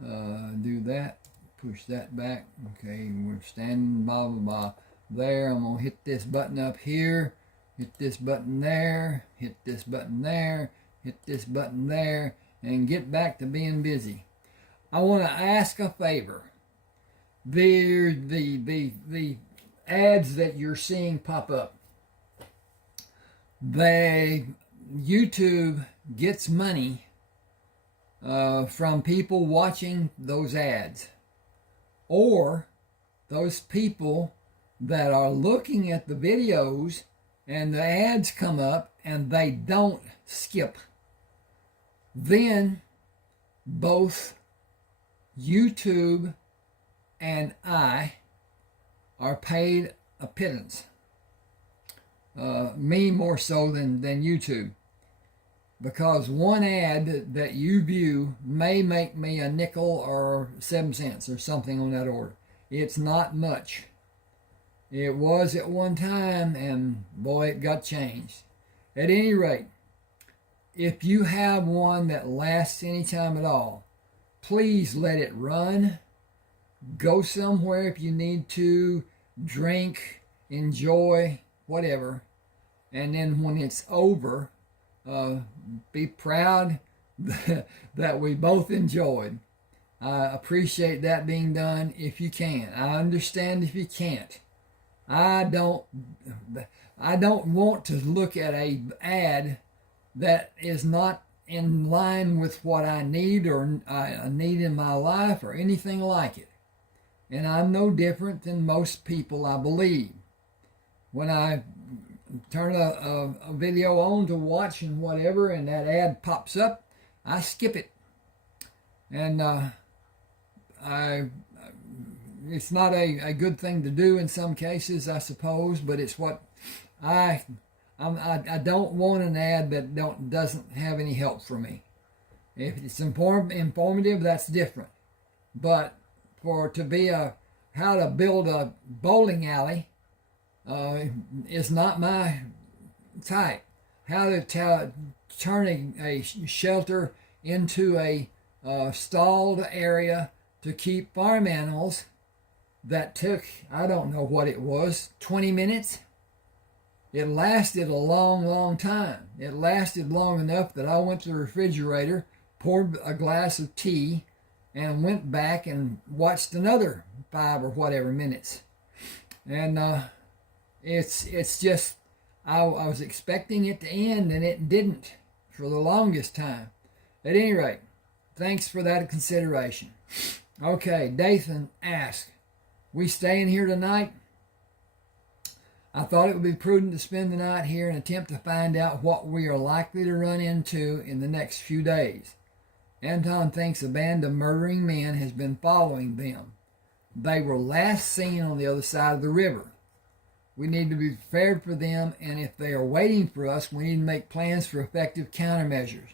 Do that. Push that back. Okay, we're standing blah, blah, blah. There, I'm going to hit this button up here. Hit this button there. Hit this button there. Hit this button there. And get back to being busy. I want to ask a favor. The ads that you're seeing pop up, YouTube gets money from people watching those ads, or those people that are looking at the videos and the ads come up and they don't skip. Then both YouTube and I are paid a pittance. Me more so than YouTube. Because one ad that you view may make me a nickel or 7 cents or something on that order. It's not much. It was at one time, and boy, it got changed. At any rate, if you have one that lasts any time at all, please let it run. Go somewhere if you need to, drink, enjoy, whatever. And then when it's over, be proud that we both enjoyed. I appreciate that being done if you can. I understand if you can't. I don't want to look at a ad that is not in line with what I need or I need in my life or anything like it. And I'm no different than most people, I believe. When I turn a video on to watch and whatever, and that ad pops up, I skip it. And it's not a good thing to do in some cases, I suppose, but it's what I don't want an ad that doesn't have any help for me. If it's informative, that's different. But to be how to build a bowling alley is not my type. How to turn a shelter into a stalled area to keep farm animals that took, I don't know what it was, 20 minutes? It lasted a long, long time. It lasted long enough that I went to the refrigerator, poured a glass of tea, and went back and watched another 5 or whatever minutes. And it's just, I was expecting it to end, and it didn't for the longest time. At any rate, thanks for that consideration. Okay, Dathan asked, we staying here tonight? I thought it would be prudent to spend the night here and attempt to find out what we are likely to run into in the next few days. Anton thinks a band of murdering men has been following them. They were last seen on the other side of the river. We need to be prepared for them, and if they are waiting for us, we need to make plans for effective countermeasures.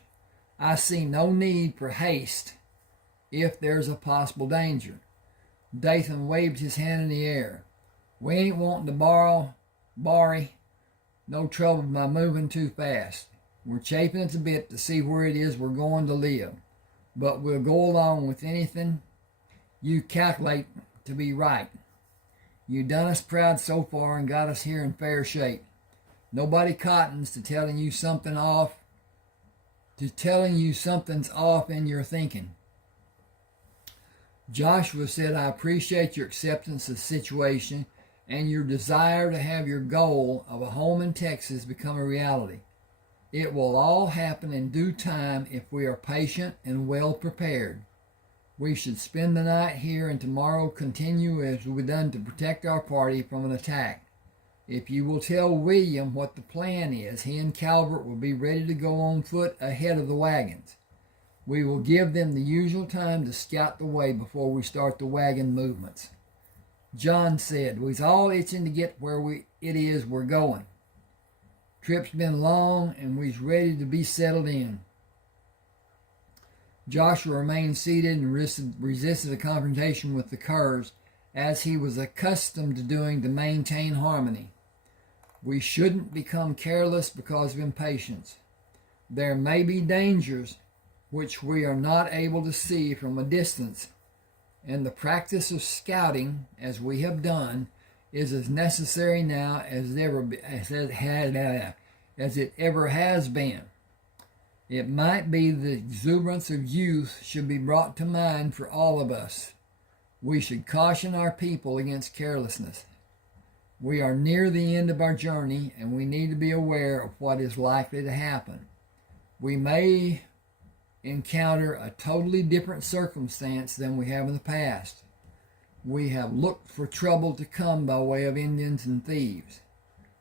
I see no need for haste if there's a possible danger. Dathan waved his hand in the air. We ain't wanting to borry no trouble by moving too fast. We're chafing at the bit to see where it is we're going to live, but we'll go along with anything you calculate to be right. You done us proud so far and got us here in fair shape. Nobody cottons to telling you something's off in your thinking. Joshua said, I appreciate your acceptance of the situation and your desire to have your goal of a home in Texas become a reality. It will all happen in due time if we are patient and well prepared. We should spend the night here and tomorrow continue as we've done to protect our party from an attack. If you will tell William what the plan is, he and Calvert will be ready to go on foot ahead of the wagons. We will give them the usual time to scout the way before we start the wagon movements. John said, we's all itching to get where it is we're going. Trip's been long and we's ready to be settled in. Joshua remained seated and resisted a confrontation with the curs, as he was accustomed to doing to maintain harmony. We shouldn't become careless because of impatience. There may be dangers which we are not able to see from a distance, and the practice of scouting, as we have done, is as necessary now as it ever has been. It might be the exuberance of youth should be brought to mind for all of us. We should caution our people against carelessness. We are near the end of our journey, and we need to be aware of what is likely to happen. We may encounter a totally different circumstance than we have in the past. We have looked for trouble to come by way of Indians and thieves.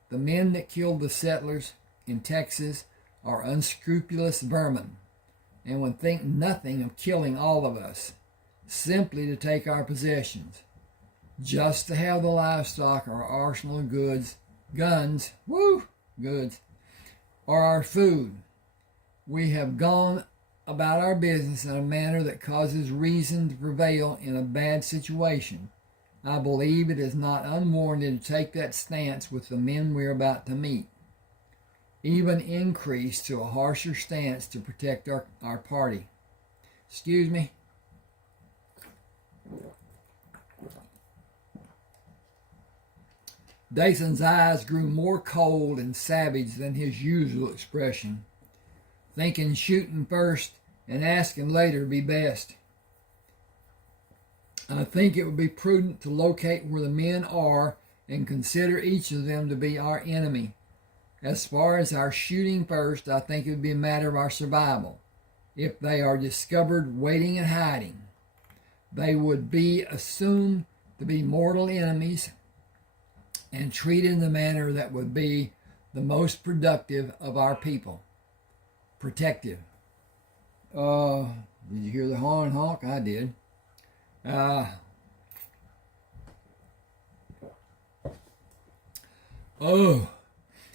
The men that killed the settlers in Texas are unscrupulous vermin, and would think nothing of killing all of us, simply to take our possessions, just to have the livestock or arsenal of guns, or our food. We have gone about our business in a manner that causes reason to prevail in a bad situation. I believe it is not unwarranted to take that stance with the men we are about to meet. Even increase to a harsher stance to protect our party. Excuse me. Dathan's eyes grew more cold and savage than his usual expression. Thinking shooting first and asking later be best. I think it would be prudent to locate where the men are and consider each of them to be our enemy. As far as our shooting first, I think it would be a matter of our survival. If they are discovered waiting and hiding, they would be assumed to be mortal enemies and treated in the manner that would be the most productive of our people. Protective. Did you hear the horn honk? I did.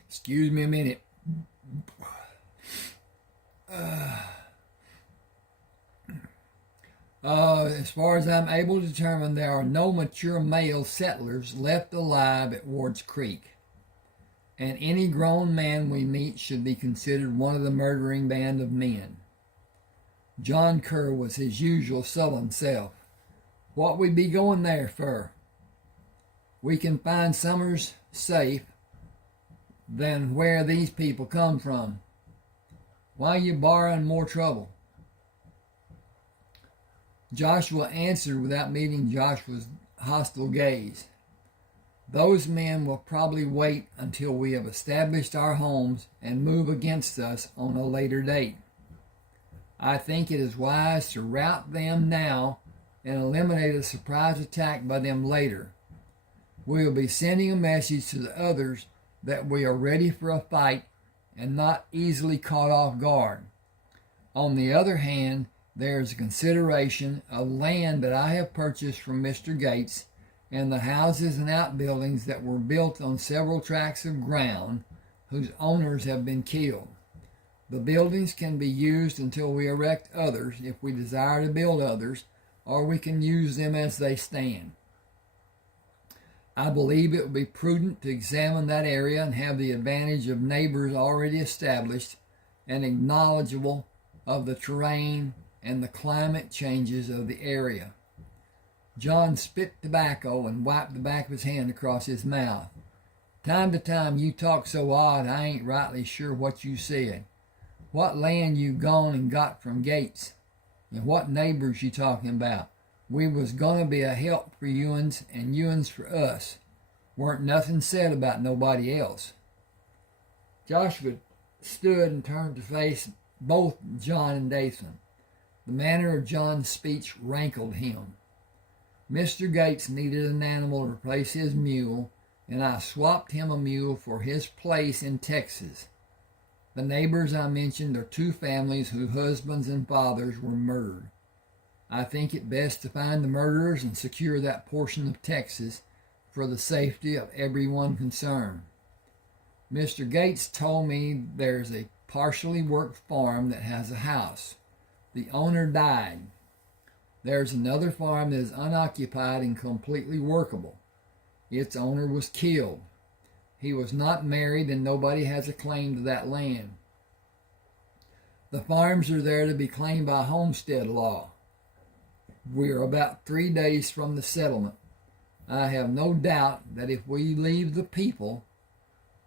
Excuse me a minute. As far as I'm able to determine, there are no mature male settlers left alive at Ward's Creek, and any grown man we meet should be considered one of the murdering band of men. John Kerr was his usual sullen self. What we be going there for? We can find Summers safe, than where these people come from. Why are you borrowing more trouble? Joshua answered without meeting Joshua's hostile gaze. Those men will probably wait until we have established our homes and move against us on a later date. I think it is wise to rout them now and eliminate a surprise attack by them later. We will be sending a message to the others that we are ready for a fight and not easily caught off guard. On the other hand, there is a consideration of land that I have purchased from Mr. Gates and the houses and outbuildings that were built on several tracts of ground whose owners have been killed. The buildings can be used until we erect others if we desire to build others, or we can use them as they stand. I believe it would be prudent to examine that area and have the advantage of neighbors already established and knowledgeable of the terrain and the climate changes of the area. John spit tobacco and wiped the back of his hand across his mouth. Time to time you talk so odd I ain't rightly sure what you said. What land you gone and got from Gates? And what neighbors you talking about? We was gonna be a help for you'uns and you'uns for us. Weren't nothing said about nobody else. Joshua stood and turned to face both John and Dathan. The manner of John's speech rankled him. Mr. Gates needed an animal to replace his mule, and I swapped him a mule for his place in Texas. The neighbors I mentioned are two families whose husbands and fathers were murdered. I think it best to find the murderers and secure that portion of Texas for the safety of everyone concerned. Mr. Gates told me there's a partially worked farm that has a house. The owner died. There's another farm that is unoccupied and completely workable. Its owner was killed. He was not married and nobody has a claim to that land. The farms are there to be claimed by homestead law. We are about 3 days from the settlement. I have no doubt that if we leave the people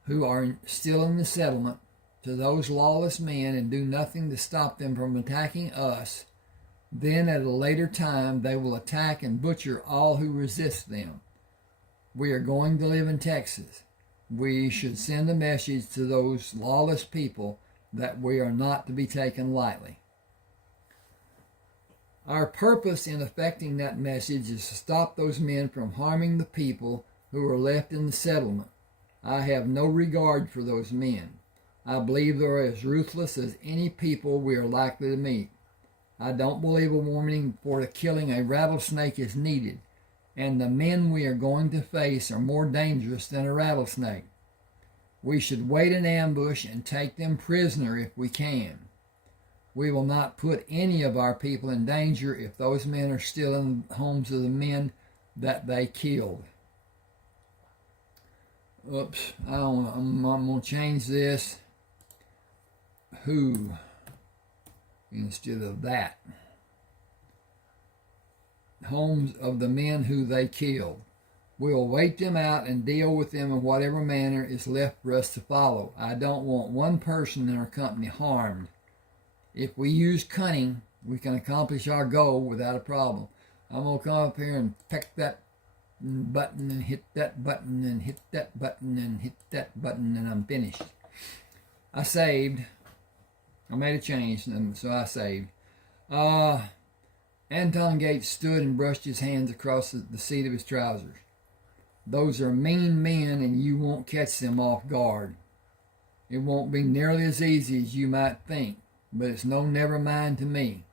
who are still in the settlement to those lawless men and do nothing to stop them from attacking us, then at a later time they will attack and butcher all who resist them. We are going to live in Texas. We should send a message to those lawless people that we are not to be taken lightly. Our purpose in effecting that message is to stop those men from harming the people who are left in the settlement. I have no regard for those men. I believe they are as ruthless as any people we are likely to meet. I don't believe a warning for the killing a rattlesnake is needed, and the men we are going to face are more dangerous than a rattlesnake. We should wait in ambush and take them prisoner if we can. We will not put any of our people in danger if those men are still in the homes of the men that they killed. Oops, I'm going to change this. Who instead of that. Homes of the men who they killed. We will wait them out and deal with them in whatever manner is left for us to follow. I don't want one person in our company harmed. If we use cunning, we can accomplish our goal without a problem. I'm going to come up here and peck that button and hit that button and hit that button and hit that button, and I'm finished. I saved. I made a change, so I saved. Anton Gates stood and brushed his hands across the seat of his trousers. Those are mean men, and you won't catch them off guard. It won't be nearly as easy as you might think, but it's no never mind to me.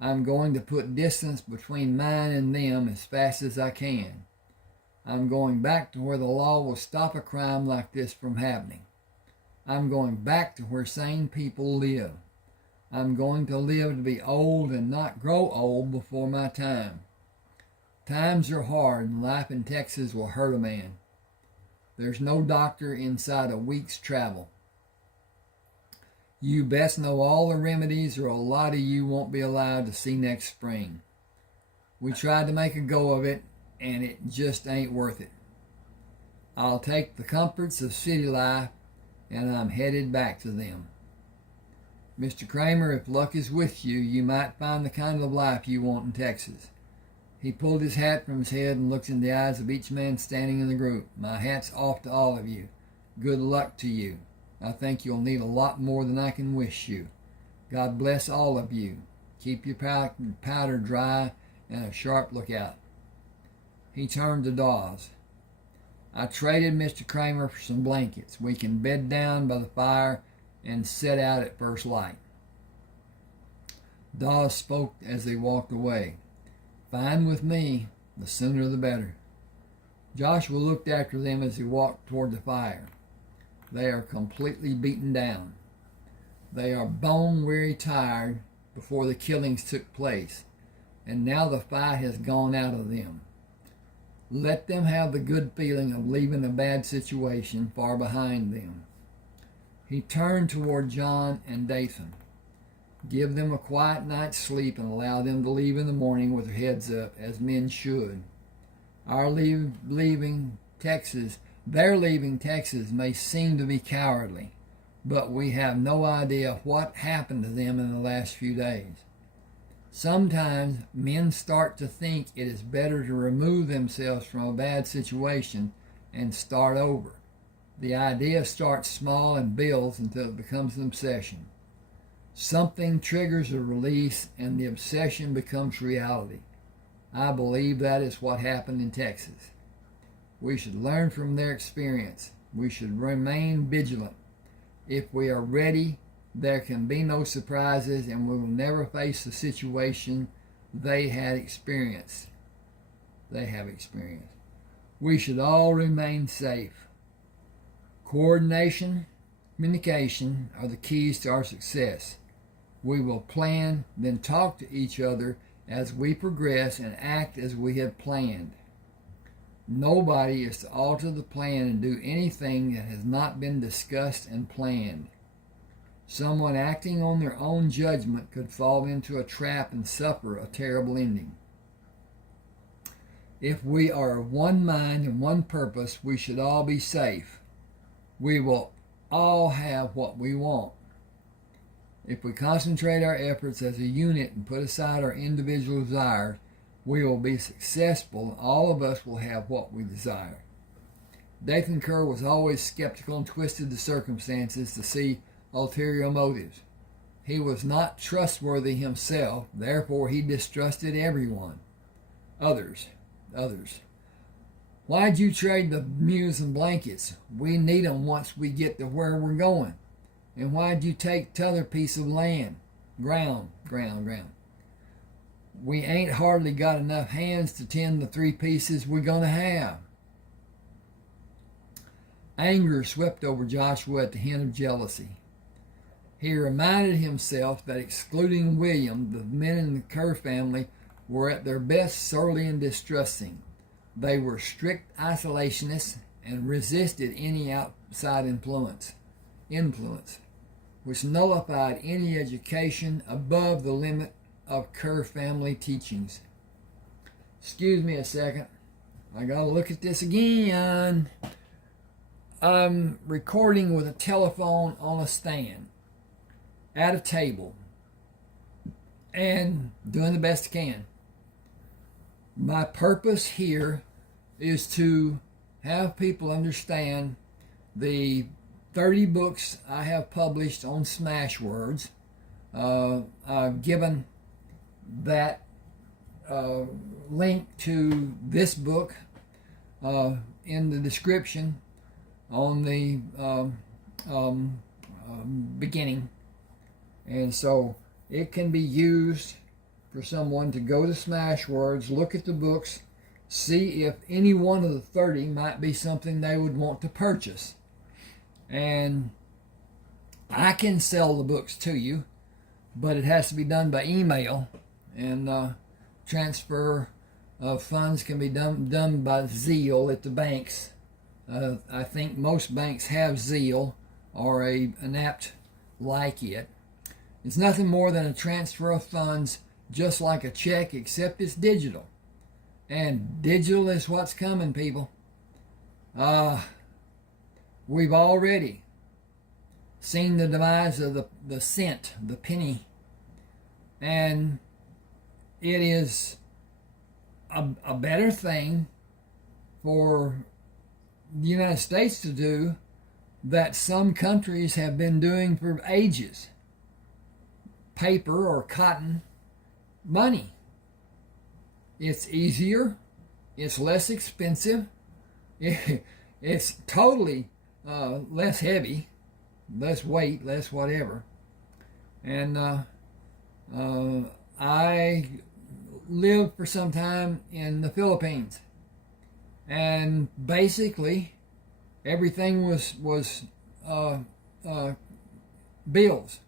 I'm going to put distance between mine and them as fast as I can. I'm going back to where the law will stop a crime like this from happening. I'm going back to where sane people live. I'm going to live to be old and not grow old before my time. Times are hard, and life in Texas will hurt a man. There's no doctor inside a week's travel. You best know all the remedies, or a lot of you won't be allowed to see next spring. We tried to make a go of it, and it just ain't worth it. I'll take the comforts of city life, and I'm headed back to them. Mr. Crammer, if luck is with you, you might find the kind of life you want in Texas. He pulled his hat from his head and looked in the eyes of each man standing in the group. My hat's off to all of you. Good luck to you. I think you'll need a lot more than I can wish you. God bless all of you. Keep your powder dry and a sharp lookout. He turned to Dawes. I traded Mr. Crammer for some blankets. We can bed down by the fire and set out at first light. Dawes spoke as they walked away. Fine with me, the sooner the better. Joshua looked after them as he walked toward the fire. They are completely beaten down. They are bone-weary tired before the killings took place, and now the fight has gone out of them. Let them have the good feeling of leaving a bad situation far behind them. He turned toward John and Dathan. Give them a quiet night's sleep and allow them to leave in the morning with their heads up, as men should. Their leaving Texas may seem to be cowardly, but we have no idea what happened to them in the last few days. Sometimes men start to think it is better to remove themselves from a bad situation and start over. The idea starts small and builds until it becomes an obsession. Something triggers a release and the obsession becomes reality. I believe that is what happened in Texas. We should learn from their experience. We should remain vigilant. If we are ready, there can be no surprises, and we will never face the situation they have experienced. We should all remain safe. Coordination, communication are the keys to our success. We will plan, then talk to each other as we progress and act as we have planned. Nobody is to alter the plan and do anything that has not been discussed and planned. Someone acting on their own judgment could fall into a trap and suffer a terrible ending. If we are of one mind and one purpose, we should all be safe. We will all have what we want. If we concentrate our efforts as a unit and put aside our individual desires, we will be successful and all of us will have what we desire. Dathan Kerr was always skeptical and twisted the circumstances to see ulterior motives. He was not trustworthy himself, therefore he distrusted everyone. Others. Why'd you trade the mules and blankets? We need 'em once we get to where we're going. And why'd you take t'other piece of land? Ground. We ain't hardly got enough hands to tend the 3 pieces we're going to have. Anger swept over Joshua at the hint of jealousy. He reminded himself that excluding William, the men in the Kerr family were at their best surly and distrusting. They were strict isolationists and resisted any outside influence, which nullified any education above the limit of Kerr family teachings. Excuse me a second. I gotta look at this again. I'm recording with a telephone on a stand at a table and doing the best I can. My purpose here is to have people understand the 30 books I have published on smash words. I've given that link to this book in the description on the beginning, and so it can be used for someone to go to Smashwords, look at the books, see if any one of the 30 might be something they would want to purchase. And I can sell the books to you, but it has to be done by email, and transfer of funds can be done by Zelle at the banks. I think most banks have Zelle or an app like it. It's nothing more than a transfer of funds, just like a check, except it's digital. And digital is what's coming, people. We've already seen the demise of the cent, the penny, and it is a better thing for the United States to do that some countries have been doing for ages. Paper or cotton money. It's easier, it's less expensive, it's totally less heavy, less weight, less whatever. And I lived for some time in the Philippines, and basically everything was bills.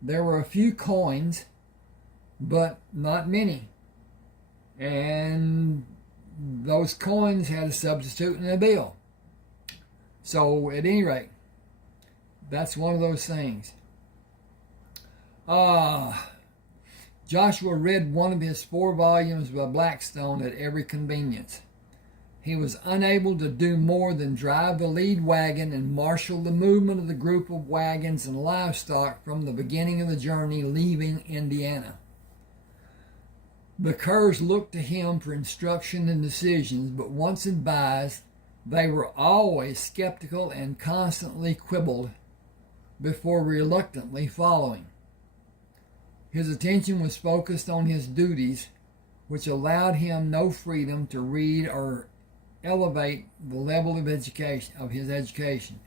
There were a few coins, but not many. And those coins had a substitute in a bill. So at any rate, that's one of those things. Joshua read one of his 4 volumes by Blackstone at every convenience. He was unable to do more than drive the lead wagon and marshal the movement of the group of wagons and livestock from the beginning of the journey leaving Indiana. The Kerrs looked to him for instruction and decisions, but once advised, they were always skeptical and constantly quibbled before reluctantly following. His attention was focused on his duties, which allowed him no freedom to read or elevate the level of his education.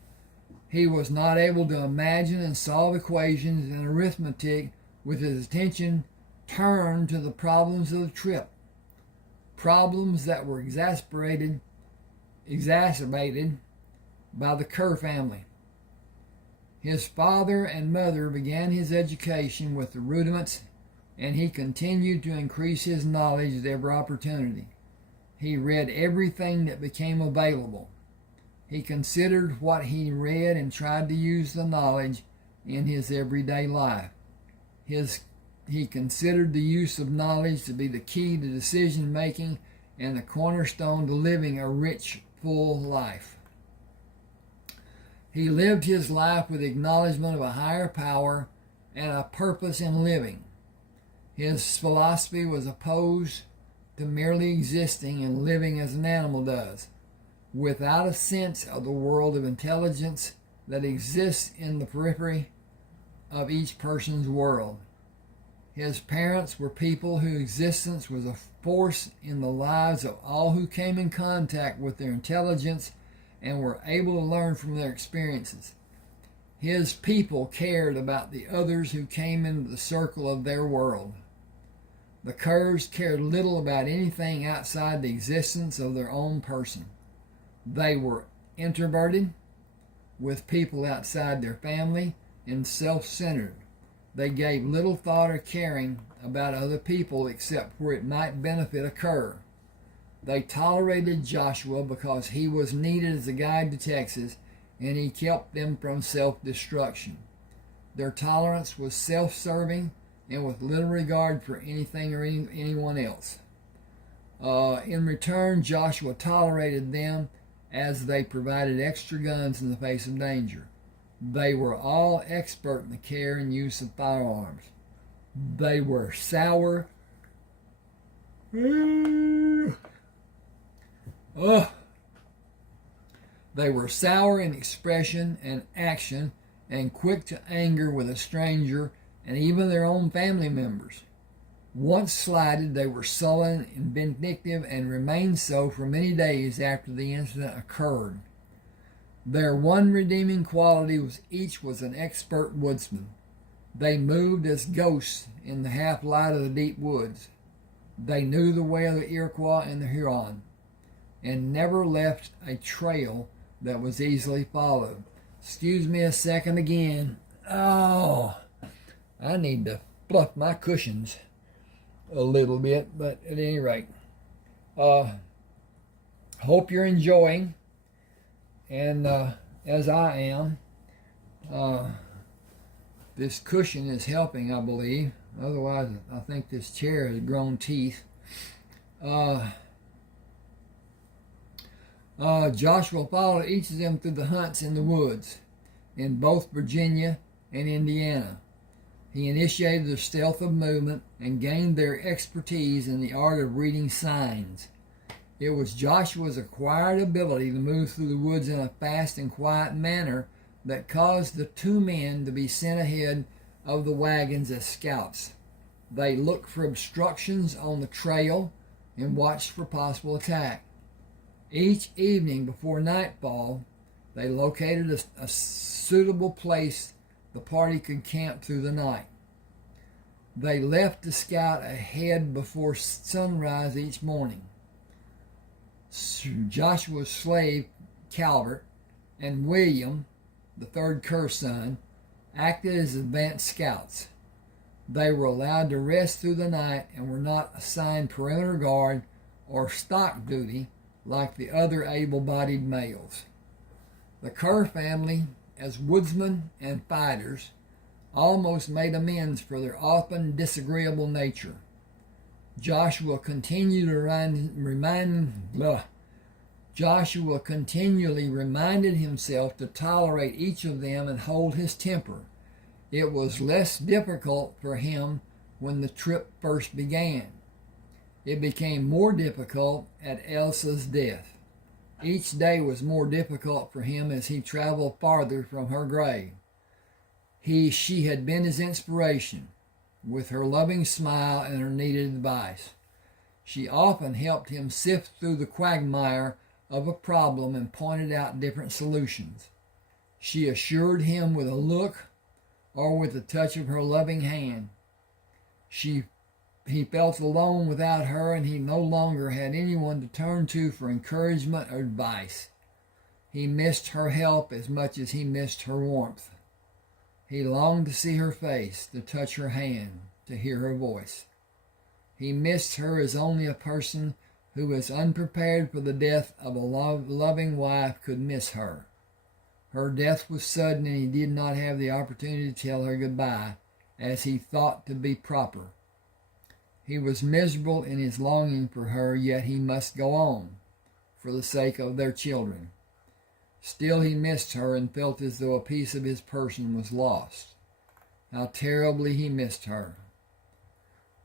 He was not able to imagine and solve equations in arithmetic with his attention turned to the problems of the trip, problems that were exacerbated by the Kerr family. His father and mother began his education with the rudiments, and he continued to increase his knowledge at every opportunity. He read everything that became available. He considered what he read and tried to use the knowledge in his everyday life. He considered the use of knowledge to be the key to decision making and the cornerstone to living a rich, full life. He lived his life with acknowledgement of a higher power and a purpose in living. His philosophy was opposed to merely existing and living as an animal does, without a sense of the world of intelligence that exists in the periphery of each person's world. His parents were people whose existence was a force in the lives of all who came in contact with their intelligence and were able to learn from their experiences. His people cared about the others who came into the circle of their world. The Kerrs cared little about anything outside the existence of their own person. They were introverted, with people outside their family, and self-centered. They gave little thought or caring about other people except where it might benefit a Kerr. They tolerated Joshua because he was needed as a guide to Texas, and he kept them from self-destruction. Their tolerance was self-serving and with little regard for anything or anyone else. In return, Joshua tolerated them as they provided extra guns in the face of danger. They were all expert in the care and use of firearms. They were sour. They were sour in expression and action, and quick to anger with a stranger and even their own family members. Once slighted, they were sullen and vindictive, and remained so for many days after the incident occurred. Their one redeeming quality was each was an expert woodsman. They moved as ghosts in the half-light of the deep woods. They knew the way of the Iroquois and the Huron, and never left a trail that was easily followed. Excuse me a second again. Oh, I need to fluff my cushions a little bit, but at any rate, hope you're enjoying, and as I am, this cushion is helping, I believe. Otherwise, I think this chair has grown teeth. Joshua followed each of them through the hunts in the woods in both Virginia and Indiana. He initiated their stealth of movement and gained their expertise in the art of reading signs. It was Joshua's acquired ability to move through the woods in a fast and quiet manner that caused the two men to be sent ahead of the wagons as scouts. They looked for obstructions on the trail and watched for possible attack. Each evening before nightfall, they located a suitable place the party could camp through the night. They left to scout ahead before sunrise each morning. Joshua's slave, Calvert, and William, the third Kerr's son, acted as advance scouts. They were allowed to rest through the night and were not assigned perimeter guard or stock duty like the other able-bodied males. The Kerr family, as woodsmen and fighters, almost made amends for their often disagreeable nature. Joshua continually reminded himself to tolerate each of them and hold his temper. It was less difficult for him when the trip first began. It became more difficult at Elsa's death. Each day was more difficult for him as he traveled farther from her grave. She had been his inspiration, with her loving smile and her needed advice. She often helped him sift through the quagmire of a problem and pointed out different solutions. She assured him with a look or with the touch of her loving hand. He felt alone without her, and he no longer had anyone to turn to for encouragement or advice. He missed her help as much as he missed her warmth. He longed to see her face, to touch her hand, to hear her voice. He missed her as only a person who is unprepared for the death of a loving wife could miss her. Her death was sudden, and he did not have the opportunity to tell her goodbye, as he thought to be proper. He was miserable in his longing for her, yet he must go on, for the sake of their children. Still he missed her and felt as though a piece of his person was lost. How terribly he missed her.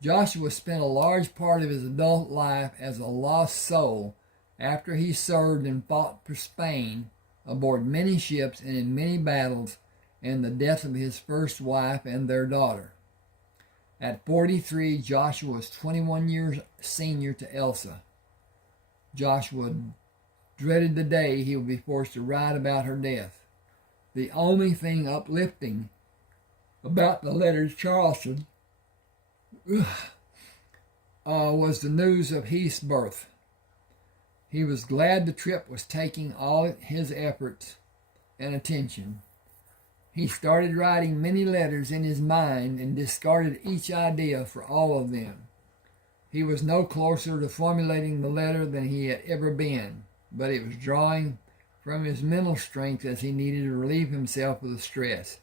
Joshua spent a large part of his adult life as a lost soul after he served and fought for Spain aboard many ships and in many battles, and the death of his first wife and their daughter. At 43, Joshua was 21 years senior to Elsa. Joshua dreaded the day he would be forced to write about her death. The only thing uplifting about the letters Charleston was the news of Heath's birth. He was glad the trip was taking all his efforts and attention. He started writing many letters in his mind and discarded each idea for all of them. He was no closer to formulating the letter than he had ever been, but it was drawing from his mental strength as he needed to relieve himself of the stress.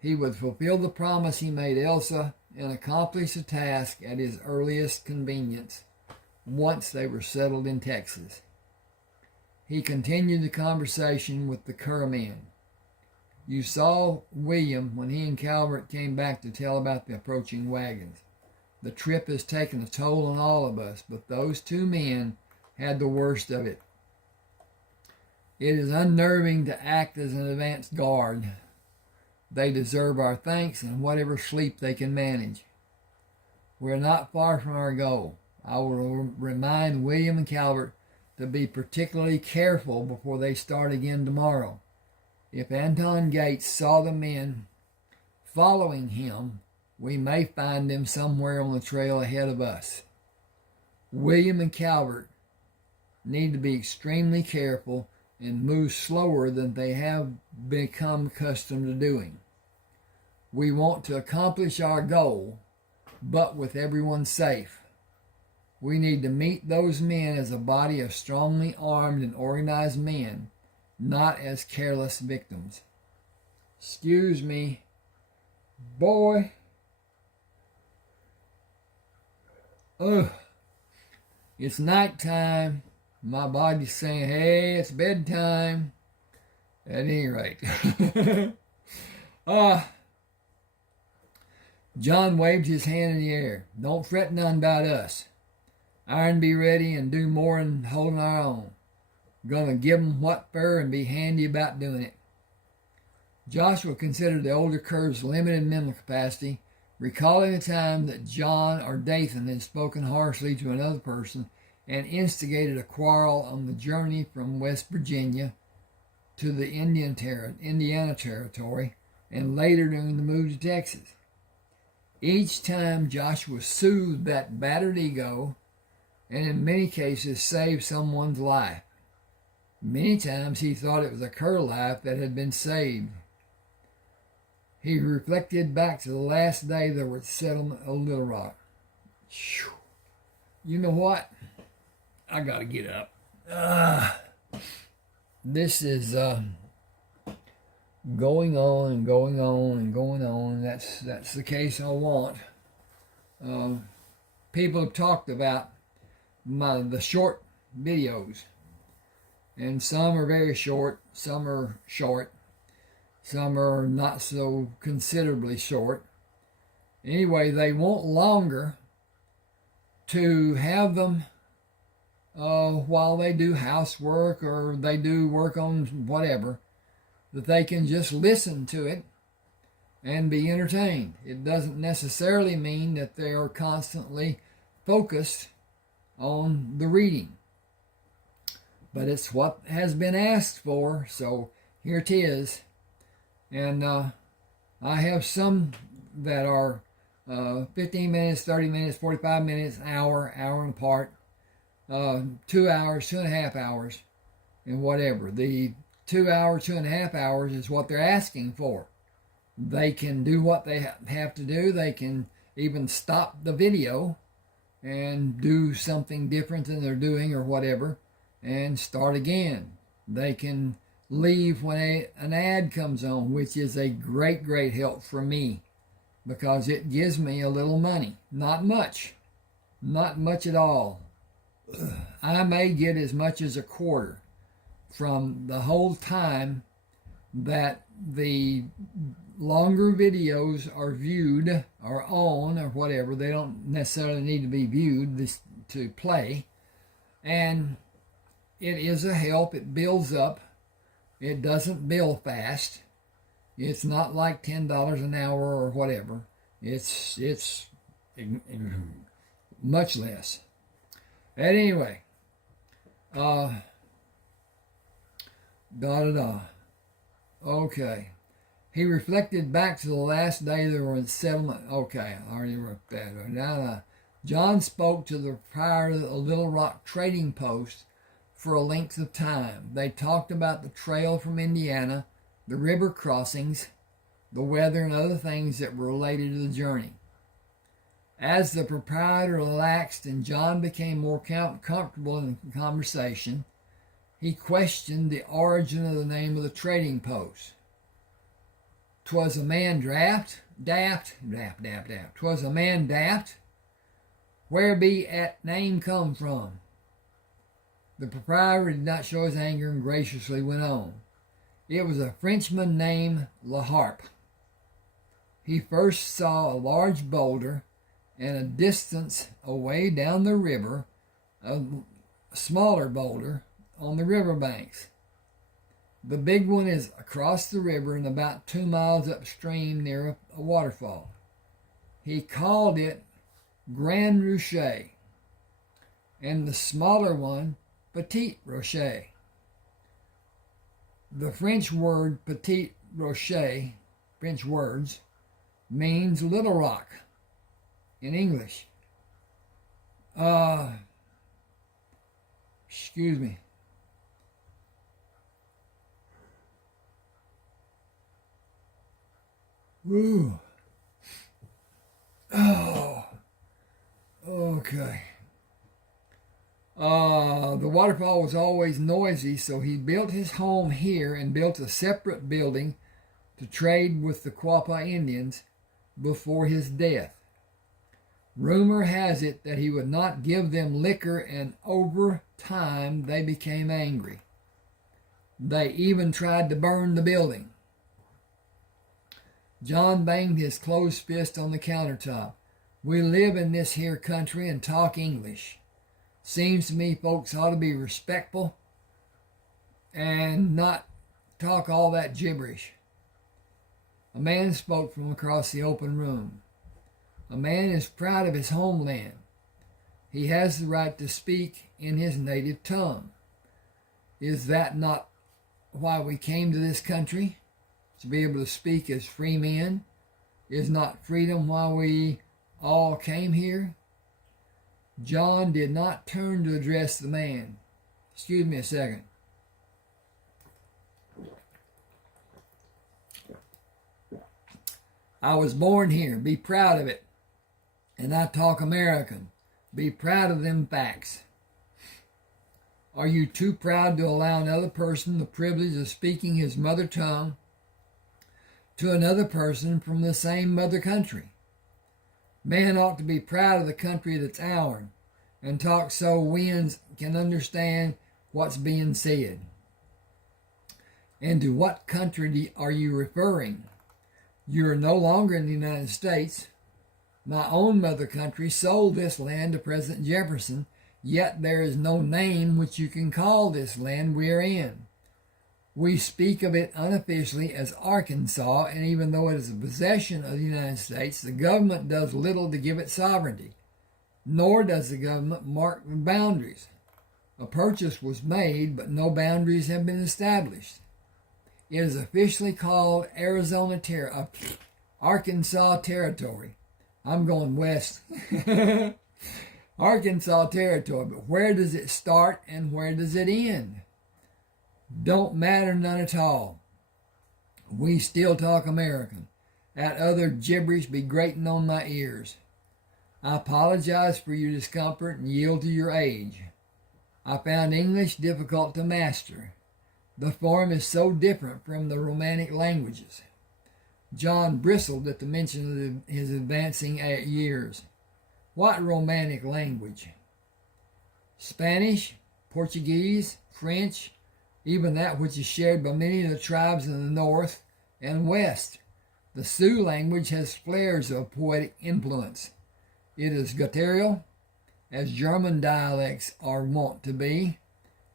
He would fulfill the promise he made Elsa and accomplish the task at his earliest convenience once they were settled in Texas. He continued the conversation with the Kerr men. You saw William when he and Calvert came back to tell about the approaching wagons. The trip has taken a toll on all of us, but those two men had the worst of it. It is unnerving to act as an advance guard. They deserve our thanks and whatever sleep they can manage. We're not far from our goal. I will remind William and Calvert to be particularly careful before they start again tomorrow. If Anton Gates saw the men following him, we may find them somewhere on the trail ahead of us. William and Calvert need to be extremely careful and move slower than they have become accustomed to doing. We want to accomplish our goal, but with everyone safe. We need to meet those men as a body of strongly armed and organized men, not as careless victims. Excuse me, boy. Ugh. It's nighttime, My body's saying, hey, it's bedtime. At any rate. John waved his hand in the air. Don't fret none about us. Iron be ready and do more than holding our own. Gonna give 'em what for and be handy about doing it. Joshua considered the older Curve's limited mental capacity, recalling the time that John or Dathan had spoken harshly to another person and instigated a quarrel on the journey from West Virginia to the Indiana Territory, and later during the move to Texas. Each time Joshua soothed that battered ego, and in many cases saved someone's life. Many times he thought it was a Kerr life that had been saved. He reflected back to the last day they were at the settlement of Little Rock. You know what? I gotta get up. This is going on and going on and going on. That's the case I want. People have talked about the short videos, and some are very short, some are short, some are not so considerably short. Anyway, they want longer to have them while they do housework or they do work on whatever, that they can just listen to it and be entertained. It doesn't necessarily mean that they are constantly focused on the reading, but it's what has been asked for, so here it is. And I have some that are 15 minutes, 30 minutes, 45 minutes, hour and apart, 2 hours, 2.5 hours, and whatever. The 2 hour, 2.5 hours is what they're asking for. They can do what they have to do. They can even stop the video and do something different than they're doing or whatever and start again. They can leave when an ad comes on, which is a great help for me because it gives me a little money. Not much at all. I may get as much as a quarter from the whole time that the longer videos are viewed or on or whatever. They don't necessarily need to be viewed to play. And it is a help. It builds up. It doesn't bill fast. It's not like $10 an hour or whatever. It's much less. At any rate, Okay. He reflected back to the last day they were in settlement. Okay, I already wrote that. Now, John spoke to the proprietor of the Little Rock trading post for a length of time. They talked about the trail from Indiana, the river crossings, the weather, and other things that were related to the journey. As the proprietor relaxed and John became more comfortable in the conversation, he questioned the origin of the name of the trading post. 'Twas a man daft. 'Twas a man daft. Where be 'at name come from? The proprietor did not show his anger and graciously went on. It was a Frenchman named La Harpe. He first saw a large boulder and a distance away down the river, a smaller boulder on the river banks. The big one is across the river and about 2 miles upstream near a waterfall. He called it Grand Rocher, and the smaller one Petit Rocher. The French word Petit Rocher, French words, means Little Rock in English. Excuse me. Ooh. Oh. Okay. The waterfall was always noisy, so he built his home here and built a separate building to trade with the Quapaw Indians before his death. Rumor has it that he would not give them liquor, and over time they became angry. They even tried to burn the building. John banged his closed fist on the countertop. We live in this here country and talk English. Seems to me folks ought to be respectful and not talk all that gibberish. A man spoke from across the open room. A man is proud of his homeland. He has the right to speak in his native tongue. Is that not why we came to this country? To be able to speak as free men? Is not freedom why we all came here? John did not turn to address the man. Excuse me a second. I was born here. Be proud of it. And I talk American. Be proud of them facts. Are you too proud to allow another person the privilege of speaking his mother tongue to another person from the same mother country? Man ought to be proud of the country that's ours and talk so winds can understand what's being said. And to what country are you referring? You are no longer in the United States. My own mother country sold this land to President Jefferson, yet there is no name which you can call this land we are in. We speak of it unofficially as Arkansas, and even though it is a possession of the United States, the government does little to give it sovereignty, nor does the government mark the boundaries. A purchase was made, but no boundaries have been established. It is officially called Arkansas Territory. I'm going west. Arkansas Territory, but where does it start and where does it end? Don't matter none at all. We still talk American. That other gibberish be grating on my ears. I apologize for your discomfort and yield to your age. I found English difficult to master. The form is so different from the Romantic languages. John bristled at the mention of his advancing years. What Romantic language? Spanish, Portuguese, French, even that which is shared by many of the tribes in the north and west. The Sioux language has flares of poetic influence. It is guttural, as German dialects are wont to be,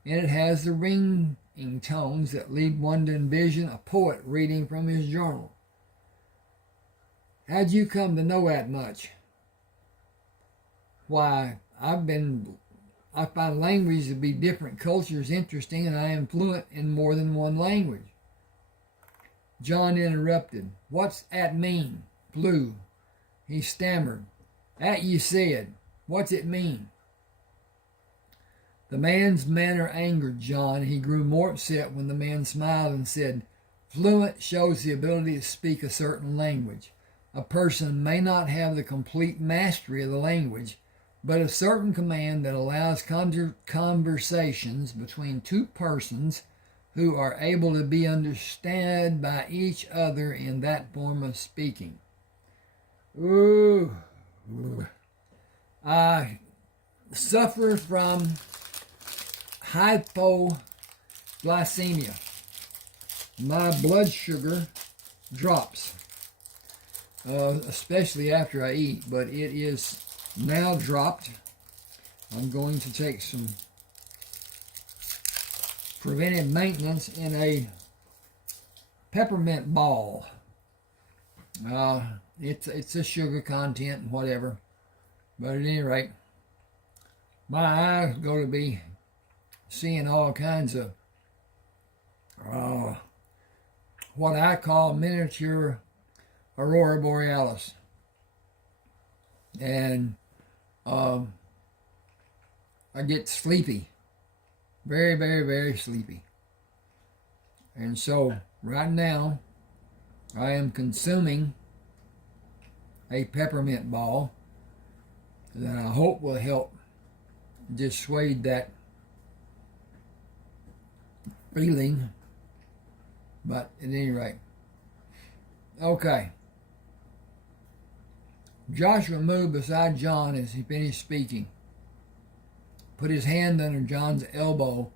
and it has the ringing tones that lead one to envision a poet reading from his journal. How'd you come to know that much? Why, I find language to be different cultures interesting, and I am fluent in more than one language. John interrupted. What's that mean? Flew. He stammered. That you said. What's it mean? The man's manner angered John. He grew more upset when the man smiled and said, Fluent shows the ability to speak a certain language. A person may not have the complete mastery of the language, but a certain command that allows conversations between two persons who are able to be understood by each other in that form of speaking. I suffer from hypoglycemia. My blood sugar drops, especially after I eat, but it is now dropped. I'm going to take some preventive maintenance in a peppermint ball. It's a sugar content and whatever, but at any rate, my eyes are going to be seeing all kinds of what I call miniature aurora borealis, and I get sleepy, very, very, very sleepy. And so right now I am consuming a peppermint ball that I hope will help dissuade that feeling. But at any rate, okay. Joshua moved beside John as he finished speaking, put his hand under John's elbow,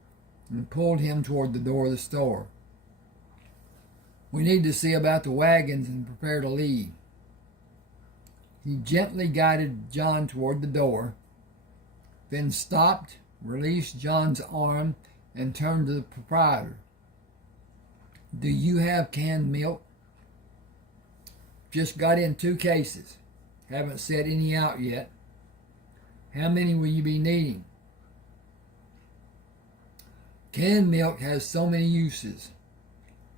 and pulled him toward the door of the store. We need to see about the wagons and prepare to leave. He gently guided John toward the door, then stopped, released John's arm, and turned to the proprietor. Do you have canned milk? Just got in 2 cases. Haven't set any out yet. How many will you be needing? Canned milk has so many uses.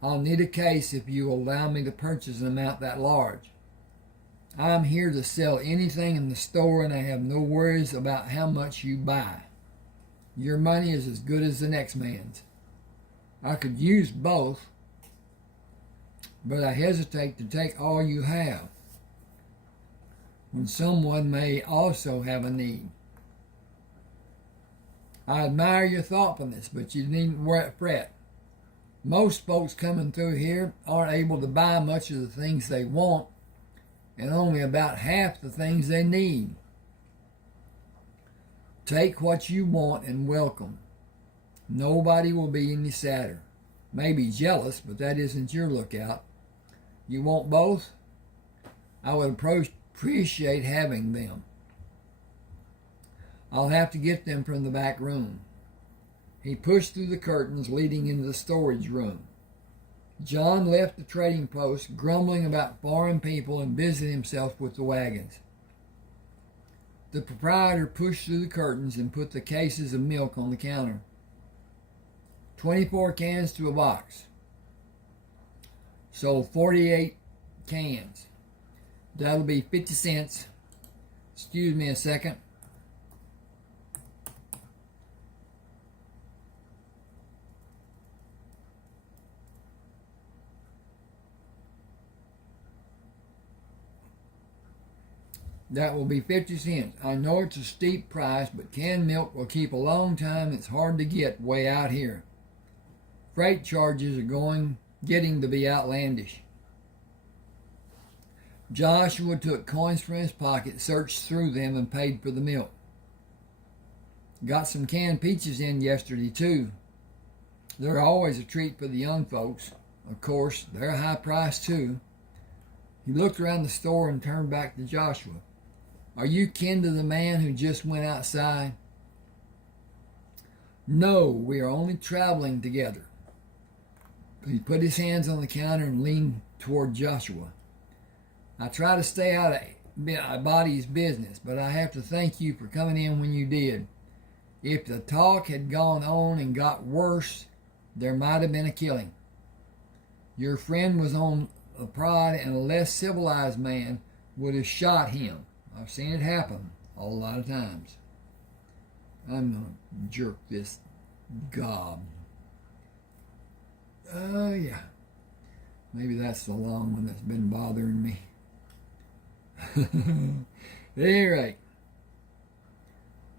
I'll need a case if you will allow me to purchase an amount that large. I'm here to sell anything in the store, and I have no worries about how much you buy. Your money is as good as the next man's. I could use both, but I hesitate to take all you have when someone may also have a need. I admire your thoughtfulness, but you needn't fret. Most folks coming through here aren't able to buy much of the things they want, and only about half the things they need. Take what you want and welcome. Nobody will be any sadder. Maybe jealous, but that isn't your lookout. You want both? I would appreciate having them. I'll have to get them from the back room. He pushed through the curtains leading into the storage room. John left the trading post, grumbling about foreign people, and busied himself with the wagons. The proprietor pushed through the curtains and put the cases of milk on the counter. 24 cans to a box. Sold 48 cans. That'll be 50 cents. Excuse me a second. That will be 50 cents. I know it's a steep price, but canned milk will keep a long time. It's hard to get way out here. Freight charges are getting to be outlandish. Joshua took coins from his pocket, searched through them, and paid for the milk. Got some canned peaches in yesterday, too. They're always a treat for the young folks. Of course, they're high priced, too. He looked around the store and turned back to Joshua. Are you kin to the man who just went outside? No, we are only traveling together. He put his hands on the counter and leaned toward Joshua. I try to stay out of my body's business, but I have to thank you for coming in when you did. If the talk had gone on and got worse, there might have been a killing. Your friend was on a prod, and a less civilized man would have shot him. I've seen it happen a lot of times. I'm going to jerk this gob. Oh, yeah. Maybe that's the long one that's been bothering me. At any rate,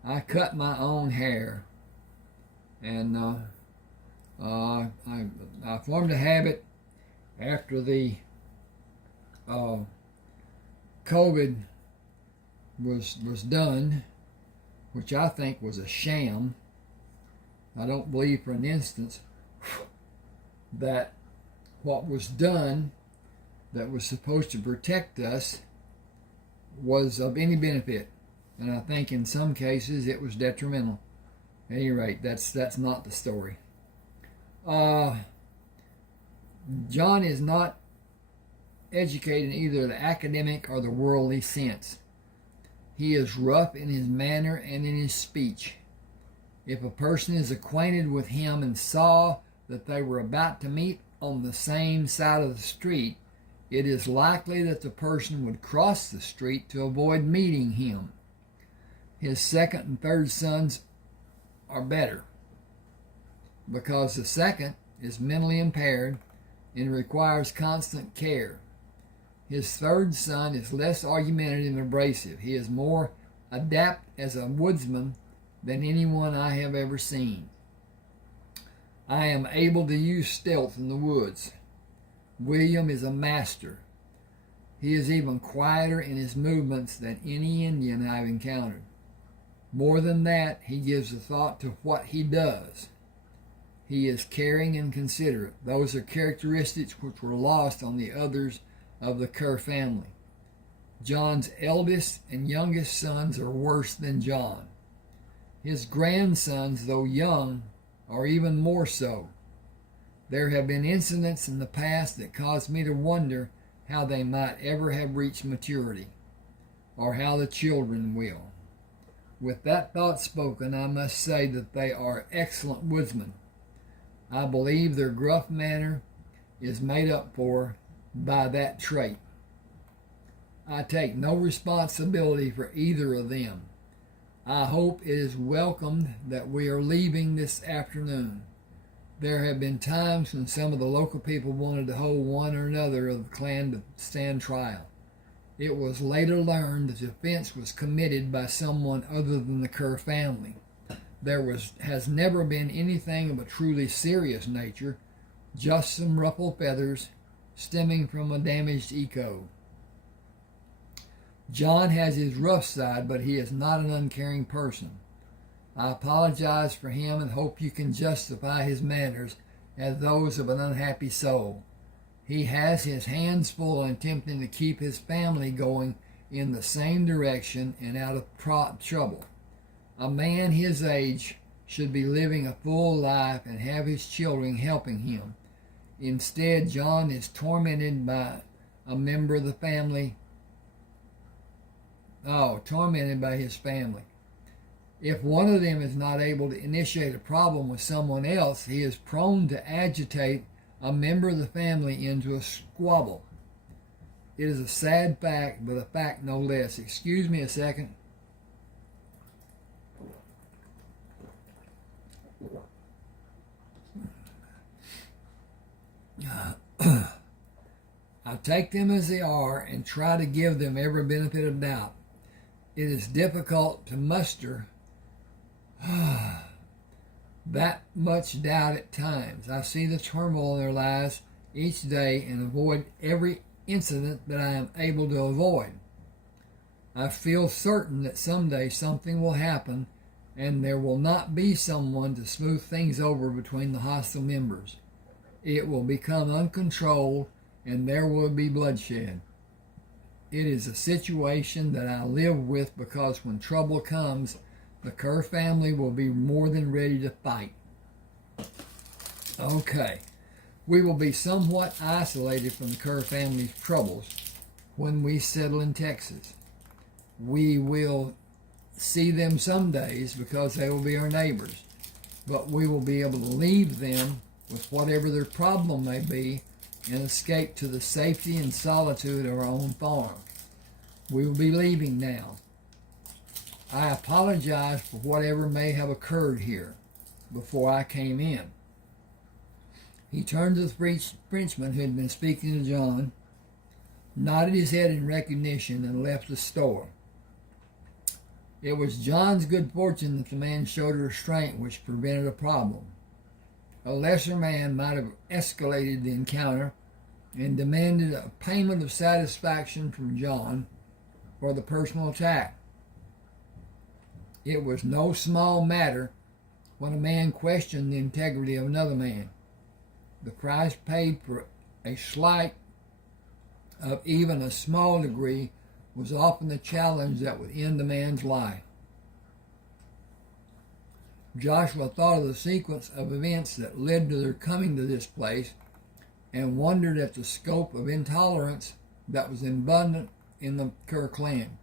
I cut my own hair, and I formed a habit after the COVID was done, which I think was a sham. I don't believe for an instant that what was done that was supposed to protect us was of any benefit. And I think in some cases it was detrimental. At any rate, that's not the story. John is not educated in either the academic or the worldly sense. He is rough in his manner and in his speech. If a person is acquainted with him and saw that they were about to meet on the same side of the street, it is likely that the person would cross the street to avoid meeting him. His second and third sons are better, because the second is mentally impaired and requires constant care. His third son is less argumentative and abrasive. He is more adept as a woodsman than anyone I have ever seen. I am able to use stealth in the woods. William is a master. He is even quieter in his movements than any Indian I've encountered. More than that, he gives a thought to what he does. He is caring and considerate. Those are characteristics which were lost on the others of the Kerr family. John's eldest and youngest sons are worse than John. His grandsons, though young, are even more so. There have been incidents in the past that caused me to wonder how they might ever have reached maturity, or how the children will. With that thought spoken, I must say that they are excellent woodsmen. I believe their gruff manner is made up for by that trait. I take no responsibility for either of them. I hope it is welcomed that we are leaving this afternoon. There have been times when some of the local people wanted to hold one or another of the clan to stand trial. It was later learned that the offense was committed by someone other than the Kerr family. There has never been anything of a truly serious nature, just some ruffled feathers stemming from a damaged echo. John has his rough side, but he is not an uncaring person. I apologize for him and hope you can justify his manners as those of an unhappy soul. He has his hands full in attempting to keep his family going in the same direction and out of trouble. A man his age should be living a full life and have his children helping him. Instead, John is tormented by a member of the family. Tormented by his family. If one of them is not able to initiate a problem with someone else, he is prone to agitate a member of the family into a squabble. It is a sad fact, but a fact no less. Excuse me a second. I take them as they are and try to give them every benefit of doubt. It is difficult to muster that much doubt at times. I see the turmoil in their lives each day and avoid every incident that I am able to avoid. I feel certain that someday something will happen and there will not be someone to smooth things over between the hostile members. It will become uncontrolled and there will be bloodshed. It is a situation that I live with because when trouble comes, the Kerr family will be more than ready to fight. Okay, we will be somewhat isolated from the Kerr family's troubles when we settle in Texas. We will see them some days because they will be our neighbors, but we will be able to leave them with whatever their problem may be and escape to the safety and solitude of our own farm. We will be leaving now. I apologize for whatever may have occurred here before I came in. He turned to the Frenchman who had been speaking to John, nodded his head in recognition, and left the store. It was John's good fortune that the man showed a restraint which prevented a problem. A lesser man might have escalated the encounter and demanded a payment of satisfaction from John for the personal attack. It was no small matter when a man questioned the integrity of another man. The price paid for a slight of even a small degree was often the challenge that would end a man's life. Joshua thought of the sequence of events that led to their coming to this place and wondered at the scope of intolerance that was abundant in the Kerr clan.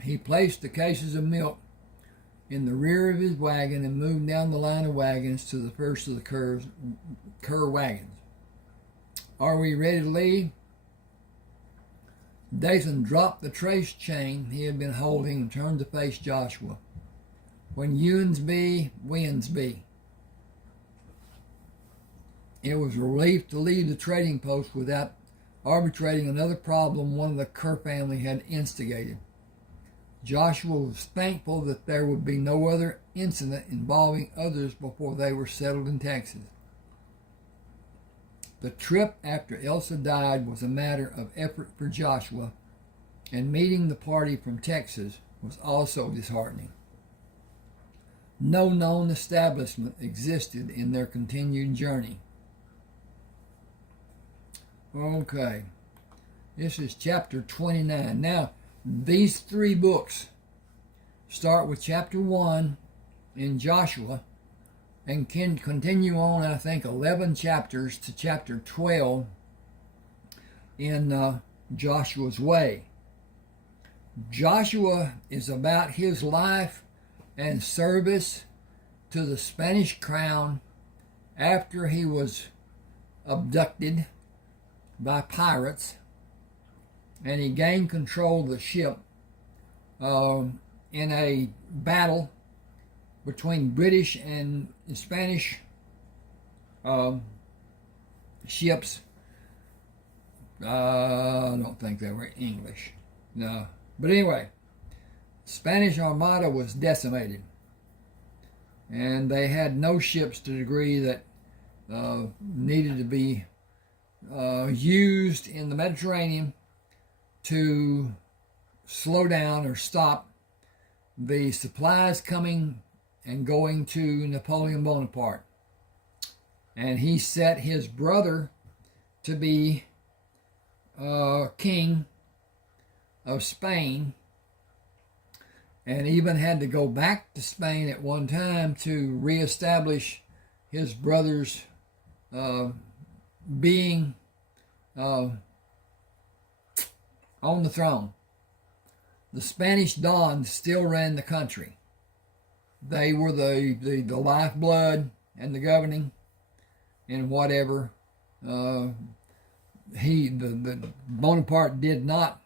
He placed the cases of milk in the rear of his wagon and moved down the line of wagons to the first of the Kerr wagons. Are we ready to leave? Dathan dropped the trace chain he had been holding and turned to face Joshua. When Ewins be, wins be. It was a relief to leave the trading post without arbitrating another problem one of the Kerr family had instigated. Joshua was thankful that there would be no other incident involving others before they were settled in Texas. The trip after Elsa died was a matter of effort for Joshua, and meeting the party from Texas was also disheartening. No known establishment existed in their continued journey. Okay, this is chapter 29. Now, these 3 books start with chapter 1 in Joshua and can continue on, I think, 11 chapters to chapter 12 in Joshua's Way. Joshua is about his life and service to the Spanish crown after he was abducted by pirates, and he gained control of the ship in a battle between British and Spanish ships. I don't think they were English. No. But anyway, Spanish Armada was decimated, and they had no ships to the degree that needed to be used in the Mediterranean to slow down or stop the supplies coming and going to Napoleon Bonaparte. And he set his brother to be king of Spain, and even had to go back to Spain at one time to reestablish his brother's being on the throne. The Spanish Dons still ran the country. They were the lifeblood and the governing and whatever. The Bonaparte did not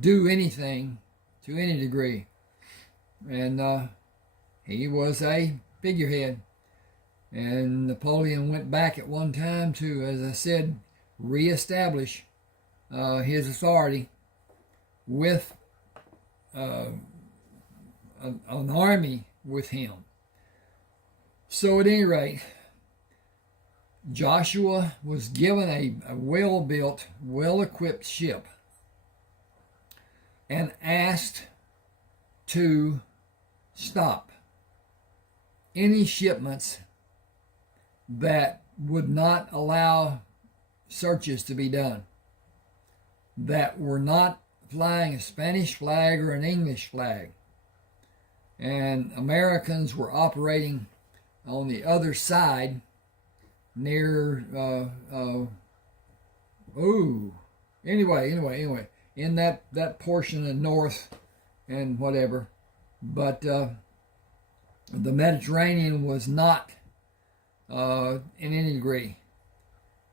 do anything to any degree, and he was a figurehead. And Napoleon went back at one time to, as I said, reestablish his authority with an army with him. So at any rate, Joshua was given a well-built, well-equipped ship and asked to stop any shipments that would not allow searches to be done, that were not flying a Spanish flag or an English flag. And Americans were operating on the other side near, anyway, in that portion of north and whatever. But the Mediterranean was not in any degree.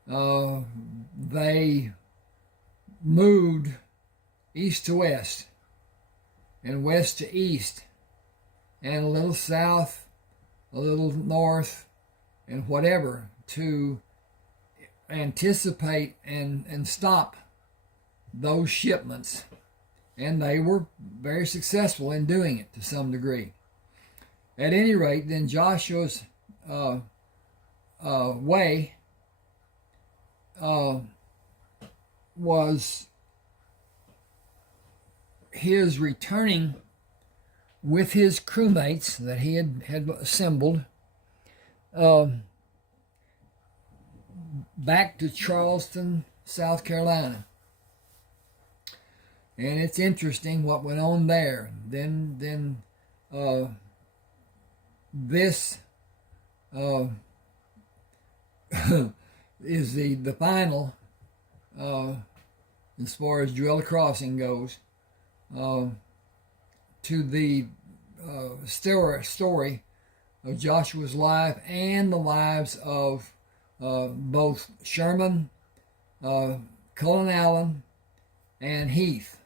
They moved east to west and west to east and a little south, a little north, and whatever, to anticipate and stop those shipments. And they were very successful in doing it to some degree. At any rate, then Joshua's way was his returning with his crewmates that he had assembled back to Charleston, South Carolina. And it's interesting what went on there. Then this is the final, as far as Jewella Crossing goes, to the story of Joshua's life and the lives of both Sherman, Cullen Allen, and Heath.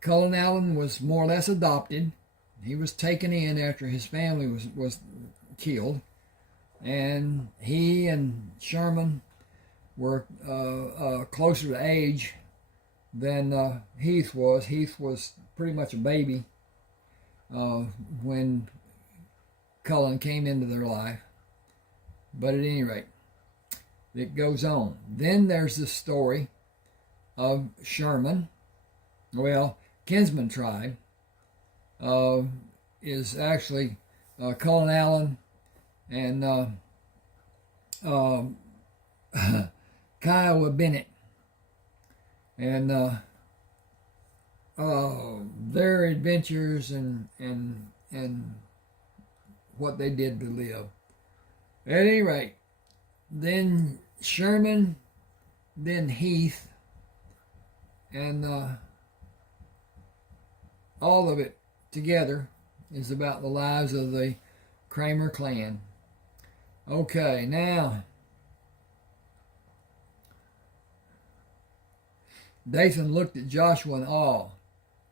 Cullen Allen was more or less adopted. He was taken in after his family was killed, and he and Sherman were closer to age than Heath was. Heath was pretty much a baby when Cullen came into their life. But at any rate, that goes on. Then there's the story of Sherman. Well, Kinsman tribe is actually Cullen Allen and Kiowa Bennett, and their adventures and what they did to live. At any rate, then Sherman, then Heath, and all of it together is about the lives of the Crammer clan. Okay, now Dathan looked at Joshua in awe.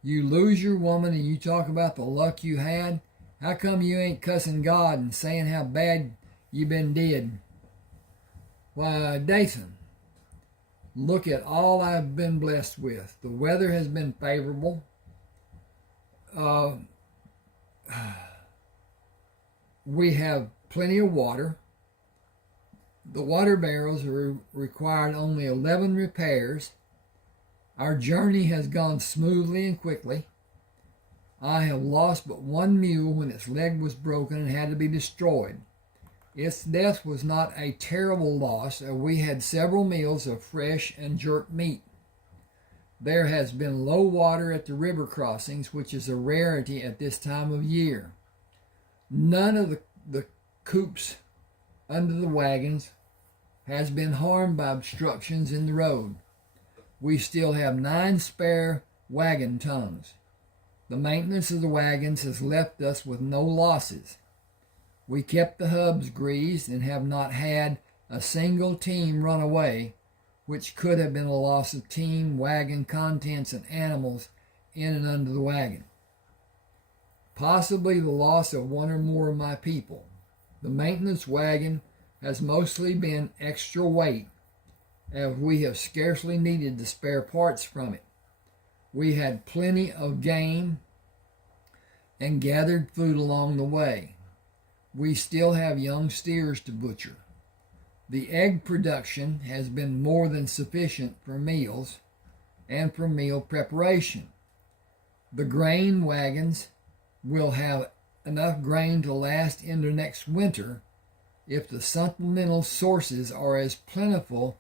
You lose your woman and you talk about the luck you had? How come you ain't cussing God and saying how bad you been did? Why, Dathan, look at all I've been blessed with. The weather has been favorable. We have plenty of water. The water barrels required only 11 repairs. Our journey has gone smoothly and quickly. I have lost but one mule when its leg was broken and had to be destroyed. Its death was not a terrible loss, as we had several meals of fresh and jerked meat. There has been low water at the river crossings, which is a rarity at this time of year. None of the coops under the wagons has been harmed by obstructions in the road. We still have 9 spare wagon tongues. The maintenance of the wagons has left us with no losses. We kept the hubs greased and have not had a single team run away, which could have been a loss of team, wagon, contents, and animals in and under the wagon. Possibly the loss of one or more of my people. The maintenance wagon has mostly been extra weight, as we have scarcely needed the spare parts from it. We had plenty of game and gathered food along the way. We still have young steers to butcher. The egg production has been more than sufficient for meals and for meal preparation. The grain wagons will have enough grain to last into next winter if the supplemental sources are as plentiful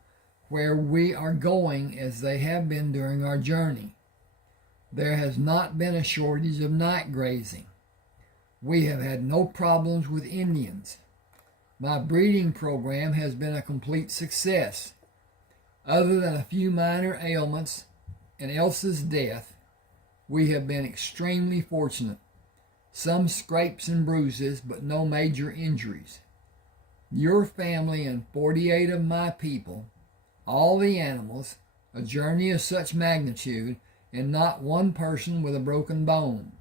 where we are going as they have been during our journey. There has not been a shortage of night grazing. We have had no problems with Indians. My breeding program has been a complete success. Other than a few minor ailments and Elsa's death, we have been extremely fortunate. Some scrapes and bruises, but no major injuries. Your family and 48 of my people, all the animals, a journey of such magnitude, and not one person with a broken bone.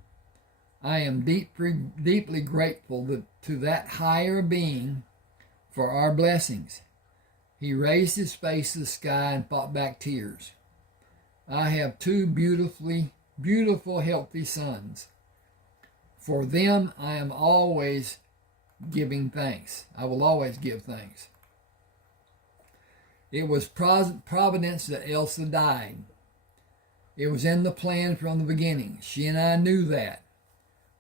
I am deeply grateful to that higher being for our blessings. He raised his face to the sky and fought back tears. I have 2 beautiful, healthy sons. For them, I am always giving thanks. I will always give thanks. It was providence that Elsa died. It was in the plan from the beginning. She and I knew that.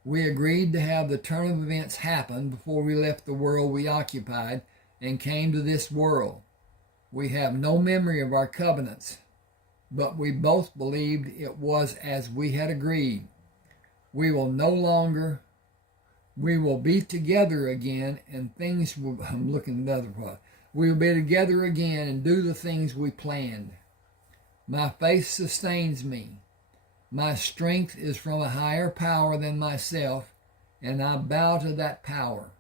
We agreed to have the turn of events happen before we left the world we occupied and came to this world. We have no memory of our covenants, but we both believed it was as we had agreed. We will be together again and things will, I'm looking at another part. We will be together again and do the things we planned. My faith sustains me. My strength is from a higher power than myself, and I bow to that power.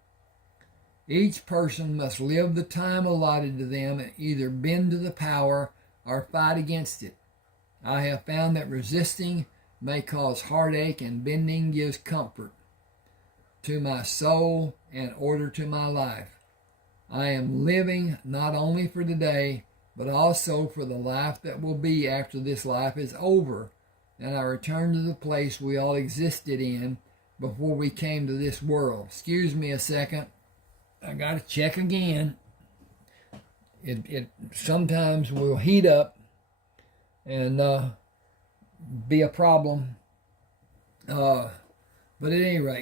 Each person must live the time allotted to them and either bend to the power or fight against it. I have found that resisting may cause heartache and bending gives comfort to my soul and order to my life. I am living not only for today, but also for the life that will be after this life is over and I return to the place we all existed in before we came to this world. Excuse me a second. I got to check again. it sometimes will heat up and be a problem. But at any rate,